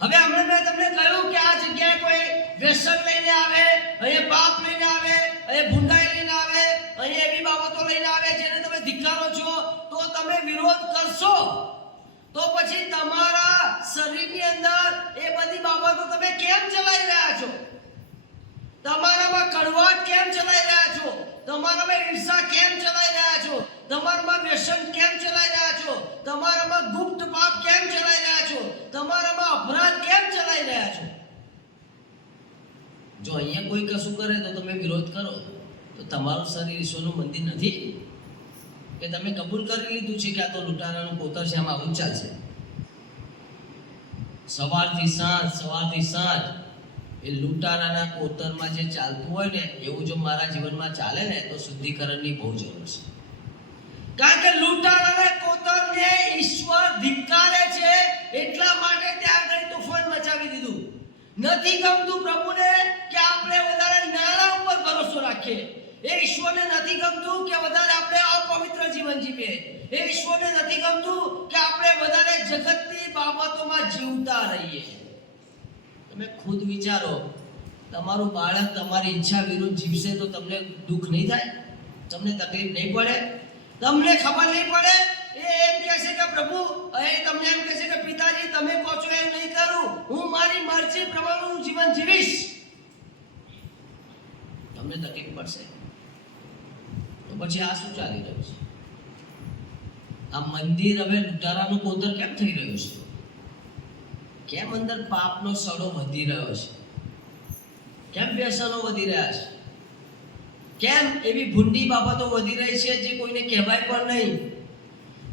હવે હમણાં મેં તમને કહ્યું કે આ જગ્યાએ કોઈ વ્યસન લઈને આવે, અહીંયા પાપ લઈને આવે, અહીંયા ભૂંડાઈ લઈને આવે, અહીંયા એવી બાબતો લઈને આવે જેને તમે ધિક્કારો છો, તો તમે વિરોધ કરશો, તો પછી તમારા શરીરની અંદર એ બધી બાબતો તમે કેમ ચલાવી રહ્યા છો? તમારામાં કડવાટ કેમ ચલાવી રહ્યા છો? તમારામાં ઈર્ષા કેમ ચલાવી રહ્યા છો? તમારામાં વ્યસન કેમ ચલાવી રહ્યા છો? તમારામાં ગુપ્ત પાપ કેમ ચલાવી રહ્યા છો? તમારામાં અપરાધ કેમ ચલાવી રહ્યા છો? જો અહીંયા કોઈ કશું કરે તો તમે વિરોધ કરો, તો તમારું શરીર ઈશ્વરનું મંદિર નથી. કે તમે કબૂલ કરી લીધું છે કે આ તો લૂંટારાનું કોતર છે, આમાં આવું ચાલશે. સવારથી સાંજ એ લૂંટારાના કોતરમાં જે ચાલતું હોય ને, એવું જો મારા જીવનમાં ચાલે ને તો શુદ્ધિકરણની બહુ જરૂર છે. કારણ કે લૂંટારાના કોતરને ઈશ્વર ધિક્કારે છે, એટલા માટે ત્યાં આગળ તોફાન મચાવી દીધું. નથી ગમતું પ્રભુને કે આપણે વધારે નાણાં ઉપર ભરોસો રાખીએ. એ ઈશ્વરને નથી ગમતું કે વધારે આપણે અપવિત્ર જીવન જીવીએ. એ ઈશ્વરને નથી ગમતું કે આપણે વધારે જગતની બાબતોમાં જીવતા રહીએ. તમે ખુદ વિચારો, તમારું બાળક તમારી ઈચ્છા વિરુદ્ધ જીવશે તો તમને દુઃખ નહીં થાય? તમને તકલીફ નહીં પડે? તમને ખબર નહીં પડે? એ એમ કહેશે કે પ્રભુ, એ તમને એમ કહેશે કે પિતાજી તમે કહો છો એમ નહીં કરું, હું મારી મરજી પ્રમાણેનું જીવન જીવીશ. તમને તકલીફ પડશે? તો પછી આ શું ચાલી રહ્યું છે? આ મંદિર હવે લૂંટારાનું કોતર કેમ થઈ રહ્યું છે? કેમ અંદર પાપનો સડો વધી રહ્યો છે? કેમ વ્યસનો વધી રહ્યા છે? કેમ એવી ભૂંડી બાબતો વધી રહી છે જે કોઈને કહેવાય પણ નહીં?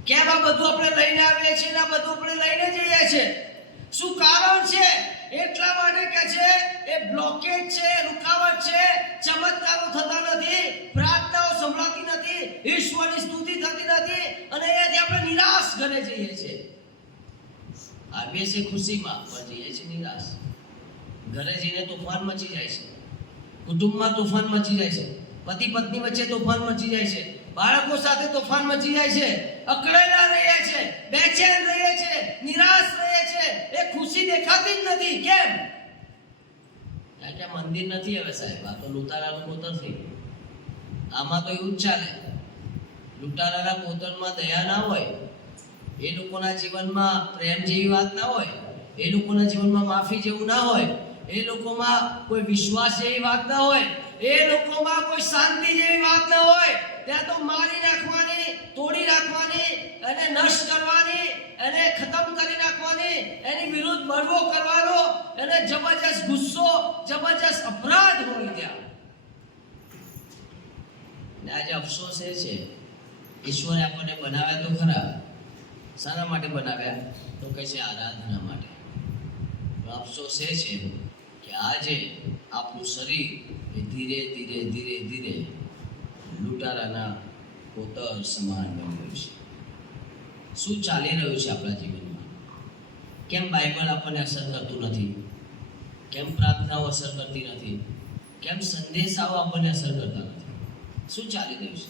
કેમ આ બધું આપણે લઈને આવીએ છીએ ને આ બધું આપણે લઈને જઈએ છીએ? શું કારણ છે? એટલા માટે કે છે એ બ્લોકેજ છે, રૂકાવટ છે, ચમત્કારો થતા નથી, પ્રાર્થનાઓ સંભળાતી નથી, ઈશ્વરની સ્તુતિ થતી નથી, અને એથી આપણે નિરાશ ઘરે જઈએ છીએ. આવીએ છીએ ખુશીમાં પણ જઈએ છીએ નિરાશ. ઘરે જઈને તોફાન મચી જાય છે, કુટુંબમાં તોફાન મચી જાય છે, પતિ પત્ની વચ્ચે તોફાન મચી જાય છે, બાળકો સાથે તોફાન મચી જાય છે, અકળાયેલા રહીએ છે, બેચેન રહીએ છે, નિરાશ રહીએ છે. એ ખુશી દેખાતી જ નથી. કેમ? કારણ કે મંદિર નથી હવે સાહેબ, આ તો લૂંટારાનું કોતર થઈ ગયું. આમાં તો એવું જ ચાલે. લૂંટારાના કોતરમાં દયા ના હોય, એ લોકોના જીવનમાં પ્રેમ જેવી વાત ના હોય, એ લોકોના જીવનમાં માફી જેવું ના હોય, એ લોકોમાં કોઈ વિશ્વાસ જેવી વાત ના હોય, એ લોકોમાં કોઈ શાંતિ જેવી વાત ના હોય. ત્યાં તો મારી નાખવાની, તોડી નાખવાની, એને નષ્ટ કરવાની, એને ખતમ કરી નાખવાની, એની વિરુદ્ધ બળવો કરવાનો, એને જબરજસ્ત ગુસ્સો, જબરજસ્ત અપરાધ હોય ત્યાં. ને આજે અફસોસ એ છે, ઈશ્વરે આપણને બનાવ્યા તો ખરા, શાના માટે બનાવ્યા? તો કહે છે આરાધના માટે. અફસોસ એ છે કે આજે આપણું શરીર એ ધીરે ધીરે ધીરે ધીરે લૂંટારાના કોતર સમાન બની રહ્યું છે. શું ચાલી રહ્યું છે આપણા જીવનમાં? કેમ બાઇબલ આપણને અસર કરતું નથી? કેમ પ્રાર્થનાઓ અસર કરતી નથી? કેમ સંદેશાઓ આપણને અસર કરતા નથી? શું ચાલી રહ્યું છે?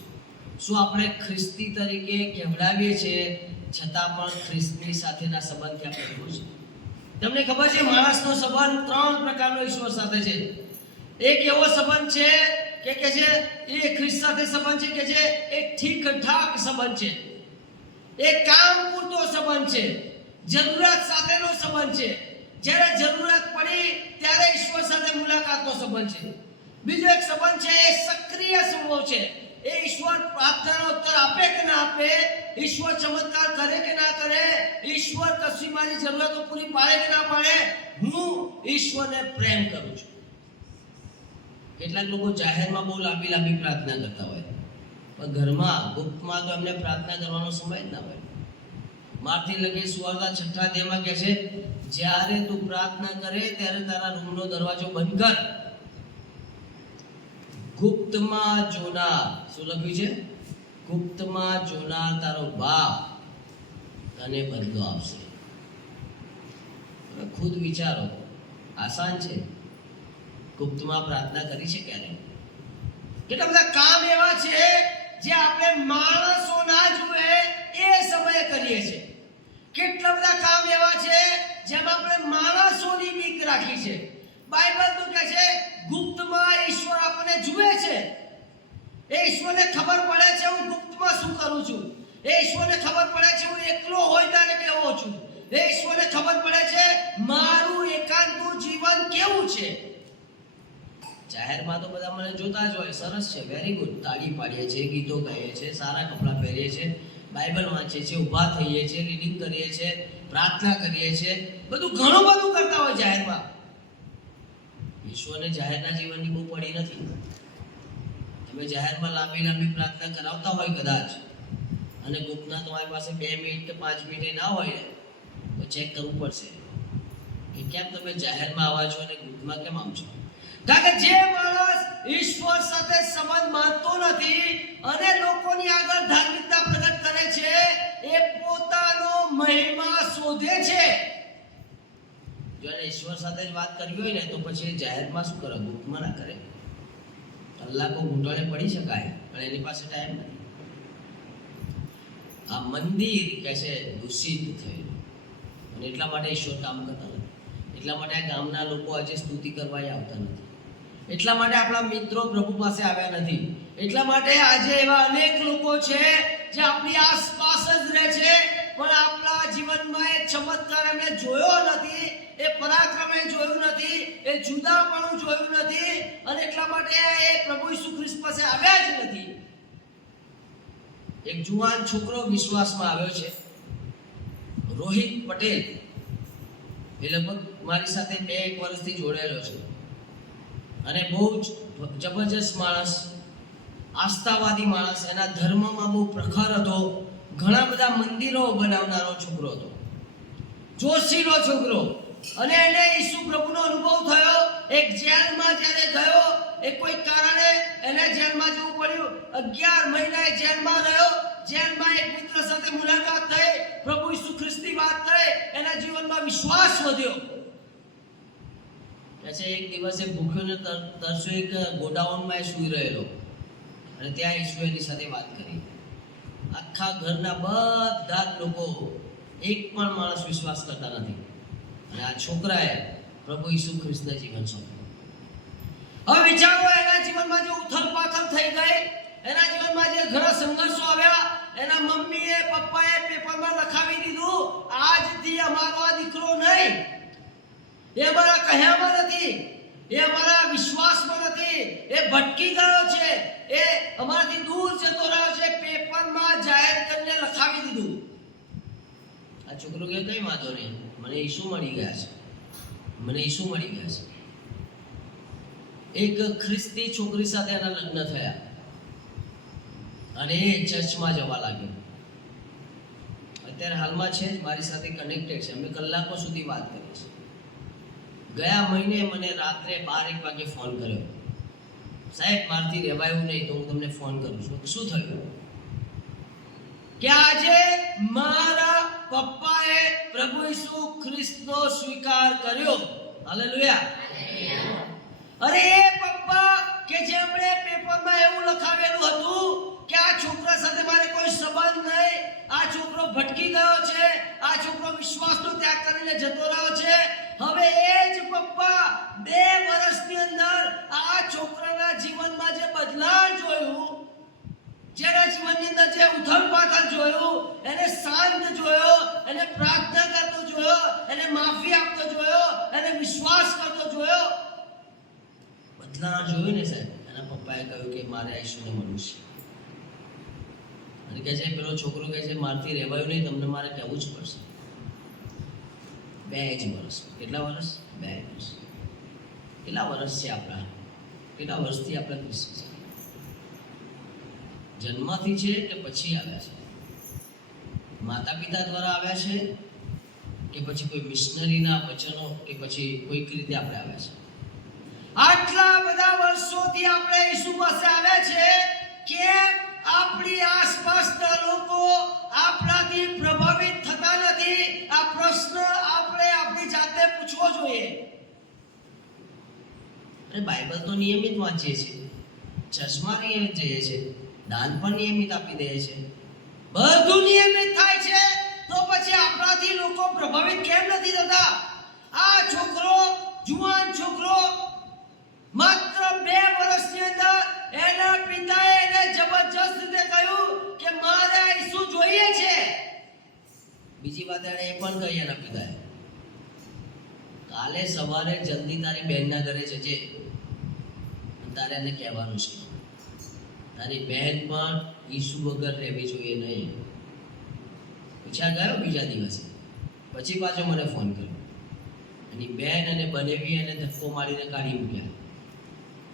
શું આપણે ખ્રિસ્તી તરીકે કહેવડાવીએ છીએ છતાં પણ ખ્રિસ્તની સાથેના સંબંધથી આપણે દૂર છે? તમને ખબર છે માણસનો સંબંધ 3 પ્રકારનો ઈશ્વર સાથે છે. એક એવો સંબંધ છે કે છે એ ખ્રિસ્ત સાથે સંબંધ છે કે જે એક ઠીક ઠાક સંબંધ છે, એક કામ પૂરતો સંબંધ છે, જરૂરત સાથેનો સંબંધ છે. જ્યારે જરૂરત પડી ત્યારે ઈશ્વર સાથે મુલાકાતનો સંબંધ છે. બીજો એક સંબંધ છે એ સક્રિય સંબંધ છે, એ ઈશ્વર પ્રાર્થનાનો ઉત્તર આપે કે ના આપે, ઈશ્વર ચમત્કાર કરે કે ના કરે, ઈશ્વર કશી મારી જરૂરિયાતો પૂરી પાડે કે ના પાડે, હું ઈશ્વરને પ્રેમ કરું છું. કેટલાક લોકો જાહેરમાં બહુ લાંબી લાંબી પ્રાર્થના કરતા હોય, પણ ઘરમાં ગુપ્તમાં તો એમને પ્રાર્થના કરવાનો સમય જ ના હોય. માર્થી લખી સુવાર્તા 6 અધ્યાયમાં કહે છે, જ્યારે તું પ્રાર્થના કરે ત્યારે તારા રૂમનો દરવાજો બંધ કર, ગુપ્તમાં જોનાર, શું લખ્યું છે? ગુપ્તમાં જોનાર તારો બાપ તને બદલો આપશે. તમે ખુદ વિચારો, આસાન છે ગુપ્તમાં પ્રાર્થના કરી છે ક્યારે? કેટલા બધા કામ એવા છે જે આપણે માણસો ના જુએ એ સમયે કરીએ છીએ. કેટલા બધા કામ એવા છે જેમાં આપણે માણસોની બીક રાખી છે. બાઇબલ તો કહે છે ગુપ્તમાં ઈશ્વર આપણને જુએ છે. એ ઈશ્વરને ખબર પડે છે હું ગુપ્તમાં શું કરું છું. એ ઈશ્વરને ખબર પડે છે હું એકલો હોય ત્યારે કેવો છું. એ ઈશ્વરને ખબર પડે છે મારું એકાંતનું જીવન કેવું છે. જાહેરમાં તો બધા મને જોતા જ હોય, સરસ છે, વેરી ગુડ, તાળી પાડીએ છીએ, ગીતો ગાઈએ છીએ, સારા કપડાં પહેરીએ છીએ, બાઇબલ વાંચીએ છીએ, ઊભા થઈએ છીએ, રીડિંગ કરીએ છીએ, પ્રાર્થના કરીએ છીએ, બધું ઘણું બધું કરતા હોય જાહેરમાં. ઈશ્વરને જાહેરના જીવનની બહુ પડી નથી. તમે જાહેરમાં લાંબી લાંબી પ્રાર્થના કરાવતા હોય કદાચ, અને ગુપ્તના તમારી પાસે 2 મિનિટ કે 5 મિનિટ ના હોય તો ચેક કરવું પડશે કે કેમ તમે જાહેરમાં આવા છો અને ગુપ્તમાં કેમ આમ છો. કારણ કે જે માણસ ઈશ્વર સાથે સંબંધ માનતો નથી અને લોકોની આગળ ધાર્મિકતા પ્રગટ કરે છે, એ પોતાનો મહિમા શોધે છે. જો એને ઈશ્વર સાથે જ વાત કરવી હોય ને તો પછી જાહેરમાં શું કરે, ગુપ્તમાં ના કરે. કલાકો ઘૂંટણે પડી શકાય પણ એની પાસે ટાઈમ નથી. આ મંદિર કે છે દૂષિત થયેલું અને એટલા માટે ઈશ્વર કામ કરતા નથી. એટલા માટે આ ગામના લોકો આજે સ્તુતિ કરવા આવતા નથી. એટલા માટે આપણા મિત્રો પ્રભુ પાસે આવ્યા નથી. એટલા માટે આજે એવા અનેક લોકો છે જે આપણી આસપાસ જ રહે છે પણ આપણા જીવનમાં એ ચમત્કાર એમને જોયો નથી, એ પરાક્રમ જોયું નથી, એ જુદાપણું જોયું નથી અને એટલા માટે એ પ્રભુ ઈસુ ખ્રિસ્ત પાસે આવ્યા જ નથી. એક જુવાન છોકરો વિશ્વાસમાં આવ્યો છે, રોહિત પટેલ. એ લગભગ મારી સાથે 2 વર્ષથી જોડાયેલો છે અને બહુ જ જબરજસ્ત માણસ, આસ્થાવાદી માણસ, એના ધર્મમાં બહુ પ્રખર હતો, ઘણા બધા મંદિરો બનાવનારો છોકરો હતો, જોશીનો છોકરો. અને એને ઈસુ પ્રભુનો અનુભવ થયો. એક જેલમાં જ્યારે ગયો, એ કોઈ કારણે એને જેલમાં જવું પડ્યું. 11 મહિના જેલમાં રહ્યો. જેલમાં એક મિત્ર સાથે મુલાકાત થઈ, પ્રભુ ઈસુ ખ્રિસ્તની વાત થઈ, એના જીવનમાં વિશ્વાસ વધ્યો. એક દિવસે ભૂખ્યો ને તરસ્યો એક ગોડાઉનમાં સૂઈ રહેલો અને ત્યાં ઈસુ એની સાથે વાત કરી. આખા ઘરના બધા જ લોકો, એક પણ માણસ વિશ્વાસ કરતા નથી અને આ છોકરાએ પ્રભુ ઈસુ ખ્રિસ્તને જીવન સોંપ્યું. હવે વિચારો, એના જીવનમાં જે ઉથલ પાથલ થઈ ગઈ, એના જીવનમાં જે ઘણા સંઘર્ષો આવ્યા, એના મમ્મીએ પપ્પાએ પેપરમાં લખાવી દીધું આજથી અમારો આ દીકરો નહીં, એ અમારા કહ્યામાં નથી, એ અમારા વિશ્વાસમાં નથી, એ ભટકી ગયો છે, એ અમારાથી દૂર જતો રહ્યો છે. પેપરમાં જાહેર કરીને લખાવી દીધું. આ છોકરો કે કઈ વાંધો નહીં, મને ઈસુ મળી ગયા છે, મને ઈસુ મળી ગયા છે. એક ખ્રિસ્તી છોકરી સાથે એના લગ્ન થયા અને એ ચર્ચમાં જવા લાગ્યો. અત્યારે હાલમાં છે મારી સાથે કનેક્ટેડ છે, અમે કલાકો સુધી વાત કરી છે. ગયા મહિને મને રાત્રે 12-1 વાગે ફોન કર્યો, સાહેબ મારથી રહેવાયું નહીં તો હું તમને ફોન કરું છું. શું થયું? કે આજે મારા પપ્પાએ પ્રભુ ઈસુ ખ્રિસ્તનો સ્વીકાર કર્યો. હાલેલુયા. અરે એ પપ્પા કે જેમણે પેપરમાં એવું લખાવેલું હતું કે આ છોકરા સાથે મારે કોઈ સંબંધ નહીં, આ છોકરો ભટકી ગયો છે, આ છોકરો વિશ્વાસનો ત્યાગ કરીને જતો રહ્યો છે, હવે એ જ પપ્પા 2 વર્ષની અંદર આ છોકરાના જીવનમાં જે બદલાવ જોયું, જેના જીવનની અંદર જે ઉથલ-પાથલ જોયું, એને શાંત જોયો, એને પ્રાર્થના કરતો જોયો, એને માફી આપતો જોયો, એને વિશ્વાસ કરતો જોયો, બદલાવ જોયું ને સાહેબ. એના પપ્પાએ કહ્યું કે મારે ઈસુને મળવું છે. અને કહે છે, પેલો છોકરો કહે છે, મારથી રહેવાયું નહીં, તમને મારે કહેવું જ પડશે. 2 જ વર્ષ. કેટલા વર્ષ? 2 વર્ષ. કેટલા વર્ષ છે આપણા? કેટલા વર્ષથી આપણે ક્રિશ્ચન છે? જન્મથી છે કે પછી આવ્યા છે? માતા પિતા દ્વારા આવ્યા છે કે પછી કોઈ મિશનરીના વચનો કે પછી કોઈક રીતે આપણે આવ્યા છે? આટલા બધા વર્ષોથી આપણે ઈસુ પાસે આવ્યા છે કે આપણી આસપાસના લોકો આપણાથી પ્રભાવિત થતા નથી. આ પ્રશ્ન આપણે આપણી જાતે પૂછવો જોઈએ. અરે બાઇબલ તો નિયમિત વાંચીએ છીએ, ચર્ચમાં નિયમિત જઈએ છીએ, દાન પણ નિયમિત આપી દઈએ છીએ, બધું નિયમિત થાય છે, તો પછી આપણાથી લોકો પ્રભાવિત કેમ નથી થતા? આ છોકરો, જુવાન છોકરો, માત્ર 2 વર્ષની અંદર એના પિતાએ એને જબરજસ્ત રીતે કહ્યું કે મારે ઈસુ જોઈએ છે. બીજી વાત એને એ પણ કહી એના પિતાએ, કાલે સવારે જલ્દી તારી બહેનના ઘરે જજે, તારે એને કહેવાનું છે તારી બહેન પણ ઈસુ વગર રહેવી જોઈએ નહીં. પૂછ્યા ગયો બીજા દિવસે, પછી પાછો મને ફોન કર્યો, એની બહેન અને બનેવી એને ધક્કો મારીને કાઢી મૂક્યા.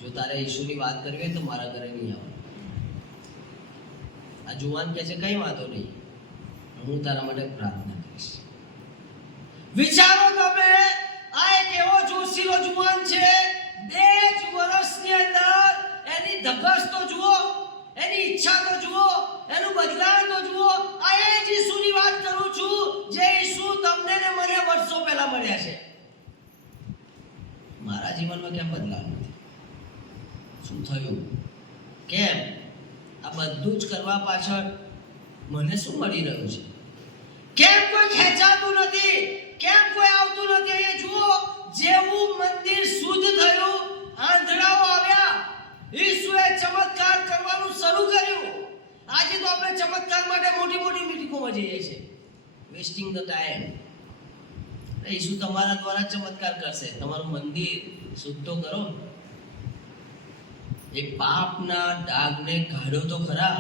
જો તારે ઈસુની વાત કરવી હોય તો મારા ઘરે નહીં આવવાનું. આ જુવાન કહે છે, કઈ વાંધો નહીં, હું તારા માટે પ્રાર્થના કરીશ. વિચારો તમે, આ એક એવો જોશીલો જુવાન છે, 2 જ વર્ષની અંદર એની ધગસ તો જુઓ, એની ઈચ્છા તો જુઓ, એનું બદલાવ તો જુઓ. આ એ જ ઈસુની વાત કરું છું જે ઈસુ તમને ને મને વર્ષો પહેલા મળ્યા છે. મારા જીવનમાં કેમ બદલાવ નથી? શું થયું? કેમ? આ બધું જ કરવા પાછળ મને શું મળી રહ્યું છે? કેમ કોઈ ખેંચાતું નથી? કેમ કોઈ આવતું નથી? અહીંયા જુઓ, જેવું મંદિર શુદ્ધ થયું, આંધળાઓ આવ્યા, ઈસુએ ચમત્કાર કરવાનું શરૂ કર્યું. આજે તો આપણે ચમત્કાર માટે મોટી મોટી મીટિંગોમાં જઈએ છીએ, વેસ્ટિંગ ધ ટાઈમ. ઈસુ તમારા દ્વારા ચમત્કાર કરશે. તમારું મંદિર શુદ્ધ તો કરો. એ પાપના ડાઘને કાઢો તો ખરા.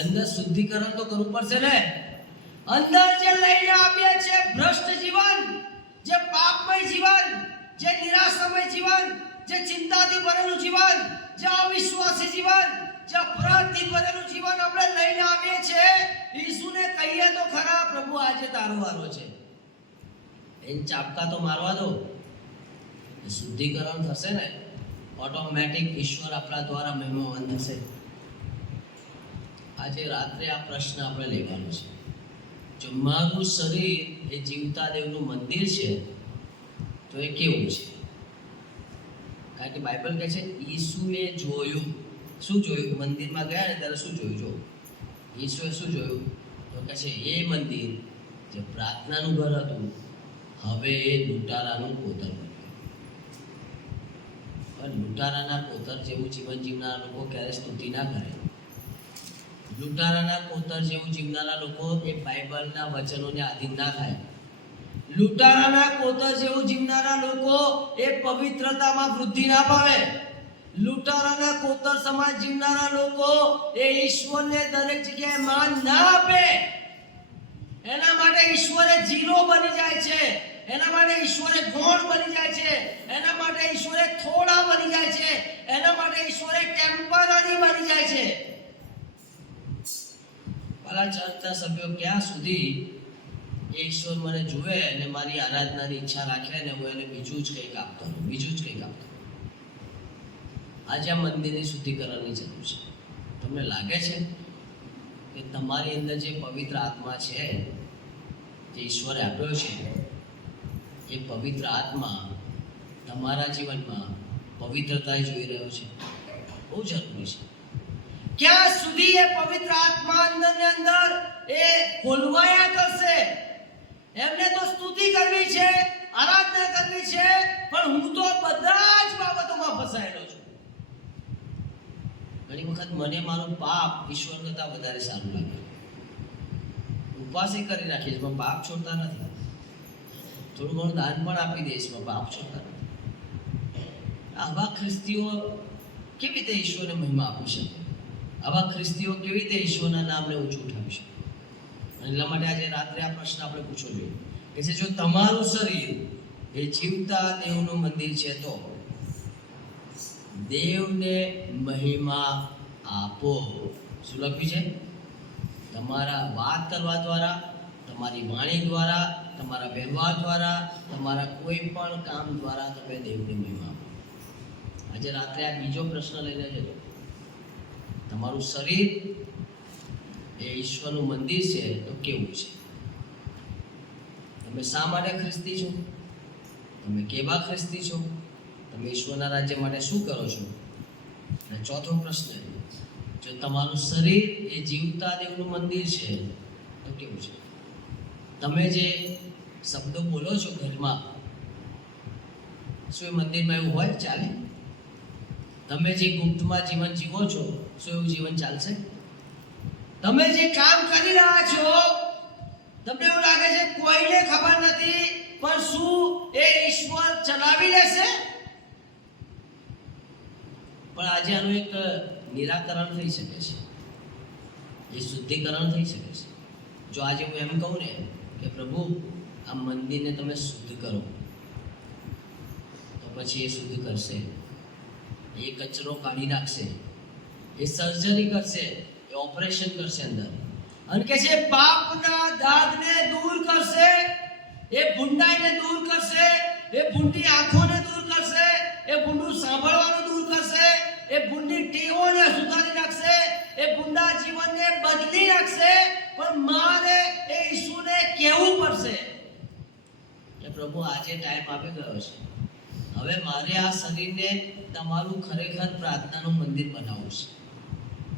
અંદર શુદ્ધિકરણ તો કરવું પડશે ને. અંદર જે લઈને આવીએ છે ભ્રષ્ટ જીવન, જે પાપમય જીવન, જે નિરાશામય જીવન, જે ચિંતાથી ભરેલું જીવન, જે અવિશ્વાસી જીવન, જે અપરાધથી ભરેલું જીવન આપણે લઈને આવીએ છીએ. ઈસુને કહીએ તો ખરા, પ્રભુ આજે તારો વારો છે, એને ચાપકા તો મારવા દો, શુદ્ધિકરણ થશે ને ઓટોમેટિક. ઈશ્વર આપણા દ્વારા મહિમાવાન થશે. આજે રાત્રે આ પ્રશ્ન આપણે લેવાનો છે, જો મારું શરીર એ જીવતા દેવનું મંદિર છે તો એ કેવું છે? કારણ કે બાઇબલ કહે છે ઈસુએ જોયું. શું જોયું? મંદિરમાં ગયા ને ત્યારે શું જોયું? જો ઈસુએ શું જોયું? તો કહે છે એ મંદિર જે પ્રાર્થનાનું ઘર હતું, હવે એ લૂંટારાનું કોતર બન્યું. પણ લૂંટારાના કોતર જેવું જીવન જીવનારા લોકો ક્યારે સ્તુતિ ના કરે. લૂંટારાના કોતર જેવું જીવનારા લોકો એ બાઇબલના વચનોને આધીન ના થાય. લૂંટારાના કોતર જેવું જીવનારા લોકો એ પવિત્રતામાં વૃદ્ધિ ના પામે. લૂંટારાના કોતર સમાજ જીવનારા લોકો એ ઈશ્વરને દરેક જગ્યાએ માન ના આપે. એના માટે ઈશ્વરે ઝીરો બની જાય છે, એના માટે ઈશ્વરે ગોળ બની જાય છે, એના માટે ઈશ્વરે થોડા બની જાય છે, એના માટે ઈશ્વરે ટેમ્પરરી બની જાય છે. ભલા ચર્ચના સભ્યો ક્યાં સુધી ઈશ્વર મને જુએ અને મારી આરાધનાની ઈચ્છા રાખે ને હું એને બીજું જ કંઈક આપતો રહું, બીજું જ કંઈક આપતો રહું. આજે આ મંદિરની શુદ્ધિકરણની જરૂર છે. તમને લાગે છે કે તમારી અંદર જે પવિત્ર આત્મા છે, જે ઈશ્વરે આપ્યો છે, એ પવિત્ર આત્મા તમારા જીવનમાં પવિત્રતા જોઈ રહ્યો છે? બહુ જરૂરી છે. ક્યાં સુધી એ પવિત્ર આત્મા અંદર ને અંદર એ ખોલવાયા કરશે? એમને તો સ્તુતિ કરવી છે, આરાધના કરવી છે, પણ હું તો બધા જ બાબતોમાં ફસાયેલો છું. ઘણી વખત મને મારું પાપ ઈશ્વર કરતાં વધારે સારું લાગે. ઉપવાસે કરી નાખીશ પણ પાપ છોડતા નથી. થોડું ઘણું દાન પણ આપી દઈશ પણ પાપ છોડતા નથી. આવા ખ્રિસ્તીઓ કેવી રીતે ઈશ્વરને મહિમા આપી શકે? આવા ખ્રિસ્તીઓ કેવી રીતે ઈશ્વરના નામને ઊંચું ઉઠાવી શકે? અને એટલા માટે આજે રાત્રે આ પ્રશ્ન આપણે પૂછવો જોઈએ કે છે જો તમારું શરીર એ જીવતા દેવનું મંદિર છે તો દેવને મહિમા આપો. શું લખ્યું છે? તમારા વાત કરવા દ્વારા, તમારી વાણી દ્વારા, તમારા વ્યવહાર દ્વારા, તમારા કોઈ પણ કામ દ્વારા તમે દેવને મહિમા આપો. આજે રાત્રે આ બીજો પ્રશ્ન લઈને જજો. તમારું શરીર એ ઈશ્વરનું મંદિર છે તો કેવું છે? તમે શા માટે ખ્રિસ્તી છો? તમે કેવા ખ્રિસ્તી છો? તમે ઈશ્વરના રાજ્ય માટે શું કરો છો? અને ચોથો પ્રશ્ન, જો તમારું શરીર એ જીવતા દેવનું મંદિર છે તો કેવું છે? તમે જે શબ્દો બોલો છો ઘરમાં, શું એ મંદિરમાં એવું હોય? ચાલે? તમે જે ગુપ્તમાં જીવન જીવો છો, શું એવું જીવન ચાલશે? તમે જે કામ કરી રહ્યા છો, તમને એવું લાગે છે કોઈને ખબર નથી, પણ શું એ ઈશ્વર ચલાવી લેશે? પણ આજે આનું એક નિરાકરણ થઈ શકે છે, એ શુદ્ધિકરણ થઈ શકે છે. જો આજે હું એમ કહું ને કે પ્રભુ આ મંદિરને તમે શુદ્ધ કરો, તો પછી એ શુદ્ધ કરશે. એ કચરો કાઢી નાખશે, એ સર્જરી કરશે, એ ઓપરેશન કરશે અંદર, અને કે છે પાપના દાગને દૂર કરશે, એ ભૂંડાઈને દૂર કરશે, એ ભૂંડી આંખોને દૂર કરશે, એ ભૂંડું સાંભળવાનું દૂર કરશે, એ ભૂંડી ટેવોને સુધારી નાખશે, એ ભૂંડા જીવનને બદલી નાખશે. પણ મારે એ ઈસુને કહેવું પડશે કે પ્રભુ આજે ટાઈમ આવી ગયો છે, હવે મારે આ શરીરને તમારું ખરેખર પ્રાર્થનાનું મંદિર બનાવવું છે.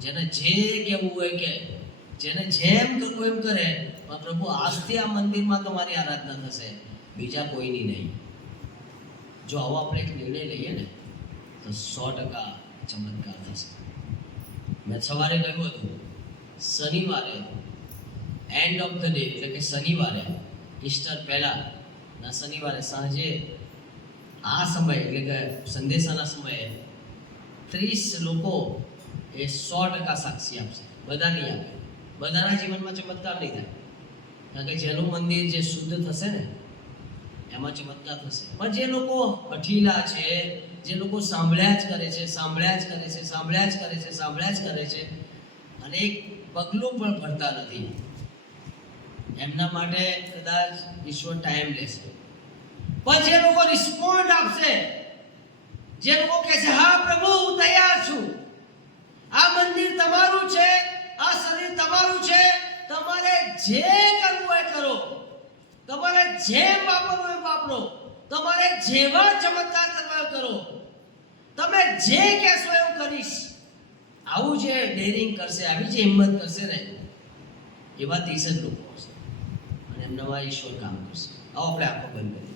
જેને જે કહેવું હોય કે, જેને જેમ કરવું એમ કરે, પણ પ્રભુ આજથી આ મંદિરમાં તમારી આરાધના થશે, બીજા કોઈની નહીં. જો આવો આપણે એક નિર્ણય લઈએ ને તો 100% ચમત્કાર થશે. મેં સવારે કહ્યું હતું, શનિવારે એન્ડ ઓફ ધ ડે એટલે કે શનિવારે ઈસ્ટર પહેલાંના શનિવારે સાંજે આ સમય એટલે કે સંદેશાના સમયે 30 લોકો એ 100% સાક્ષી આપશે. બધા નહીં આપે, બધાના જીવનમાં ચમત્કાર નહીં થાય, કારણ કે જેનું મંદિર જે શુદ્ધ થશે ને એમાં ચમત્કાર થશે. પણ જે લોકો હઠીલા છે, જે લોકો સાંભળ્યા જ કરે છે, સાંભળ્યા જ કરે છે, સાંભળ્યા જ કરે છે, સાંભળ્યા જ કરે છે અને એક પગલું પણ ભરતા નથી, એમના માટે કદાચ ઈશ્વર ટાઈમ લેશે. પણ જે લોકો રિસ્પોન્ડ આપશે, જે લોકો કહે છે હા પ્રભુ હું તૈયાર છું, આ મંદિર તમારું છે, આ શરીર તમારું છે, તમારે જે કરવું હોય કરો, તમારે જેમ વાપરવું એમ વાપરો, તમારે જેવા ચમત્કાર કરવા કરો, તમે જે કહેશો એવું કરીશ, આવું જે ડેરિંગ કરશે, આવી જે હિંમત કરશે ને, એવા 30 જ લોકો હશે અને એમનામાં ઈશ્વર કામ કરશે. આવો આપણે આંખો બંધ કરીએ.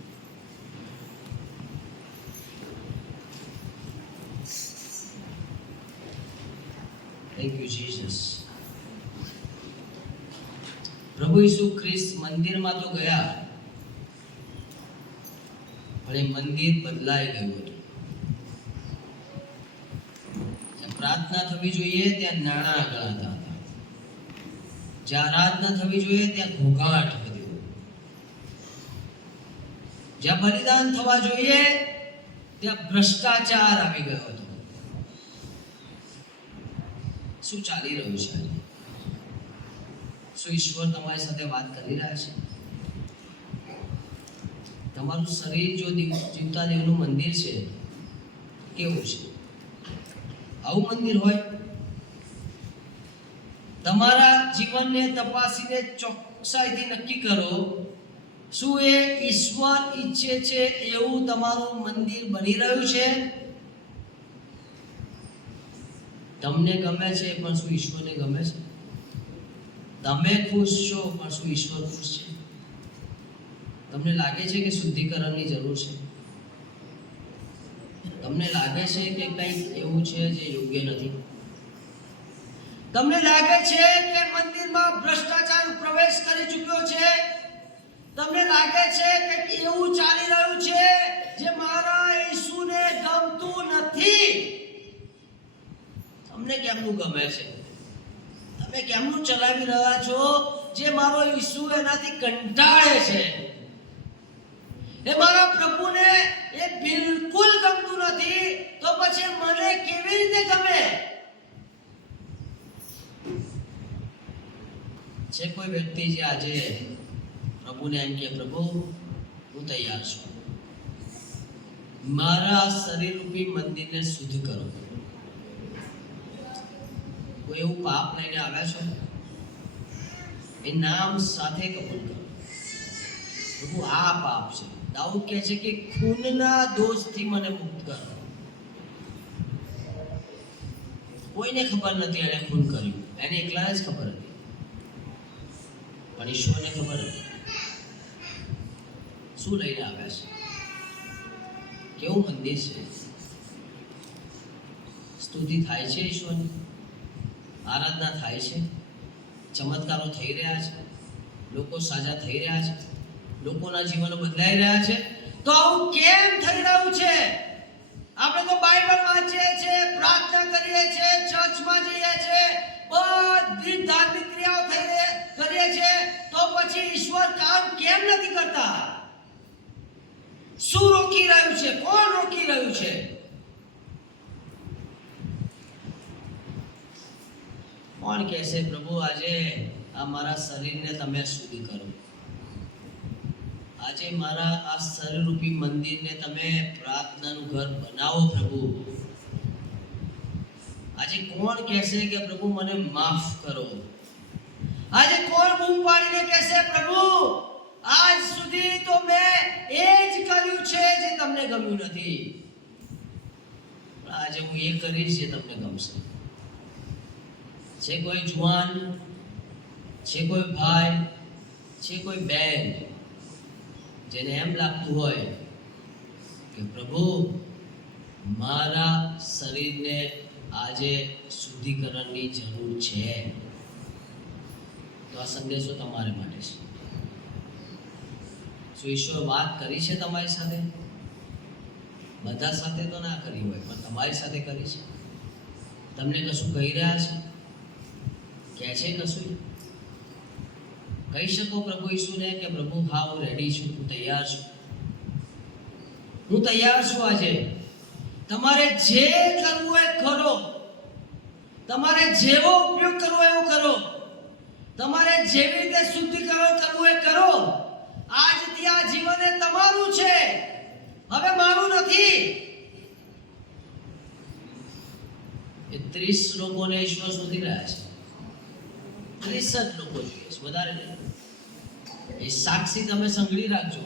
Thank you Jesus. પ્રભુ ઈસુ ખ્રિસ્ત મંદિરમાં તો ગયા, પણ એ મંદિર બદલાઈ ગયું હતું. જ્યાં પ્રાર્થના થવી જોઈએ ત્યાં નાણાં ગણાતા હતા, જ્યાં આરાધના થવી જોઈએ ત્યાં ઘોઘાટ વધ્યો, જ્યાં બલિદાન થવા જોઈએ ત્યાં ભ્રષ્ટાચાર આવી ગયો હતો. શું ચાલી રહ્યું છે? શું ઈશ્વર તમારી સાથે વાત કરી રહ્યા છે? તમારું શરીર જો જીવતા દેવનું મંદિર છે, કેવું છે? આવું મંદિર હોય? તમારા જીવનને તપાસીને ચોકસાઈથી નક્કી કરો, શું એ ઈશ્વર ઈચ્છે છે એવું તમારું મંદિર બની રહ્યું છે? તમને ગમે છે પણ શું ઈશ્વરને ગમે છે? તમે ખુશ છો પણ શું ઈશ્વર ખુશ છે? તમને લાગે છે કે શુદ્ધિકરણની જરૂર છે? તમને લાગે છે કે કંઈક એવું છે જે યોગ્ય નથી? તમને લાગે છે કે મંદિરમાં ભ્રષ્ટાચાર પ્રવેશ કરી ચૂક્યો છે? તમને લાગે છે કે એવું ચાલી રહ્યું છે જે મારા ઈસુને ગમતું નથી? તમને કેમનું ગમે છે? તમે કેમનું ચલાવી રહ્યા છો? જે મારો ઈસુ એનાથી કંટાળે છે, એ મારા પ્રભુને એ બિલકુલ ગમતું નથી, તો પછી મને કેવી રીતે ગમે? છે કોઈ વ્યક્તિ જે આજે પ્રભુને એમ કે, પ્રભુ હું તૈયાર છું, મારા શરીર રૂપી મંદિરને શુદ્ધ કરો. કોઈ એવું પાપ લઈને આવ્યા છો, એ નામ સાથે કબૂલ કરો, પ્રભુ આ પાપ છે. દાઉદ કહે છે કે ખૂનના દોષથી મને મુક્ત કરો. કોઈને ખબર નથી એને ખૂન કર્યું, એને એકલાને જ ખબર હતી, પણ ઈશ્વરને ખબર હતી. શું લઈને આવ્યા છે? કેવું મંદિર છે? સ્તુતિ થાય છે ઈશ્વરની, આરાધના થાય છે, ચમત્કારો થઈ રહ્યા છે, લોકો સાજા થઈ રહ્યા છે, લોકોના જીવનો બદલાઈ રહ્યા છે. તો આવું કેમ થઈ રહ્યું છે? આપણે તો બાઇબલ વાંચીએ છીએ, પ્રાર્થના કરીએ છીએ, ચર્ચમાં જઈએ છીએ, બધી ધાર્મિક ક્રિયાઓ કરીએ છીએ, તો પછી ઈશ્વર કામ કેમ નથી કરતા? શું રોકી રહ્યું છે? કોણ રોકી રહ્યું છે? કોણ કહેશે, પ્રભુ આજે આ મારા શરીરને તમે શુદ્ધ કરો, આજે મારા આ શરીરરૂપી મંદિરને તમે પ્રાર્થનાનું ઘર બનાવો પ્રભુ. આજે કોણ કહેશે કે પ્રભુ મને માફ કરો? આજે કોણ બૂમ પાડીને કહેશે, પ્રભુ આજ સુધી તો મેં એ જ કર્યું છે જે તમને ગમ્યું નથી, આજે હું એ કરીશ જે તમને ગમશે. છે કોઈ જુવાન, છે કોઈ ભાઈ, છે કોઈ બહેન જેને એમ લાગતું હોય કે પ્રભુ મારા શરીરને આજે શુદ્ધિકરણની જરૂર છે, તો આ સંદેશો તમારે માટે છે. શું ઈશ્વર વાત કરી છે તમારી સાથે? બધા સાથે તો ના કરી હોય, પણ તમારી સાથે કરી છે. તમને કશું કહી રહ્યા છે? કહે છે કશું? કહી શકો પ્રભુ ઈસુને કે પ્રભુ હા હું રેડી છું, હું તૈયાર છું, હું તૈયાર છું. આજે તમારે જે કરવું એ કરો, તમારે જેવો ઉપયોગ કરવો એવો કરો, તમારે જેવી રીતે શુદ્ધિકરણ કરવું એ કરો. આજથી આ જીવન એ તમારું છે, હવે મારું નથી. એ 30 લોકોને ઈશ્વર શોધી રહ્યા છે, 30 જ લોકો જોઈએ છે, વધારે નહીં. એ સાક્ષી તમે સંગળી રાખજો.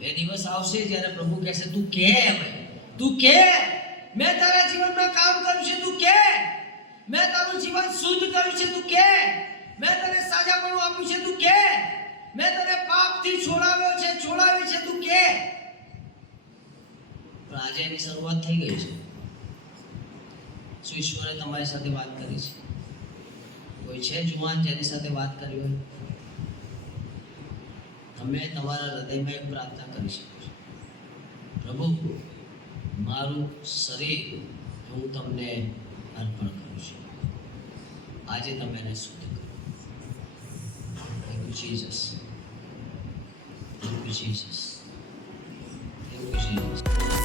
એ દિવસ આવશે જ્યારે પ્રભુ કહેશે, તું કે મેં તારા જીવનમાં કામ કર્યું છે, તું કે મેં તારું જીવન શુદ્ધ કર્યું છે, તું કે મેં તને સાજાપણું આપ્યું છે, તું કે મેં તને પાપથી છોડાવી છે, તું કે. પણ આજે એની શરૂઆત થઈ ગઈ છે. શું ઈશ્વરે તમારી સાથે વાત કરી છે? કોઈ છે જુવાન જેની સાથે વાત કરી હોય? તમે તમારા હૃદયમાં એક પ્રાર્થના કરી શકો છો, પ્રભુ મારું શરીર હું તમને અર્પણ કરું છું, આજે તમે એને શુદ્ધ કરો. Thank you, Jesus. Thank you, Jesus. Thank you, Jesus.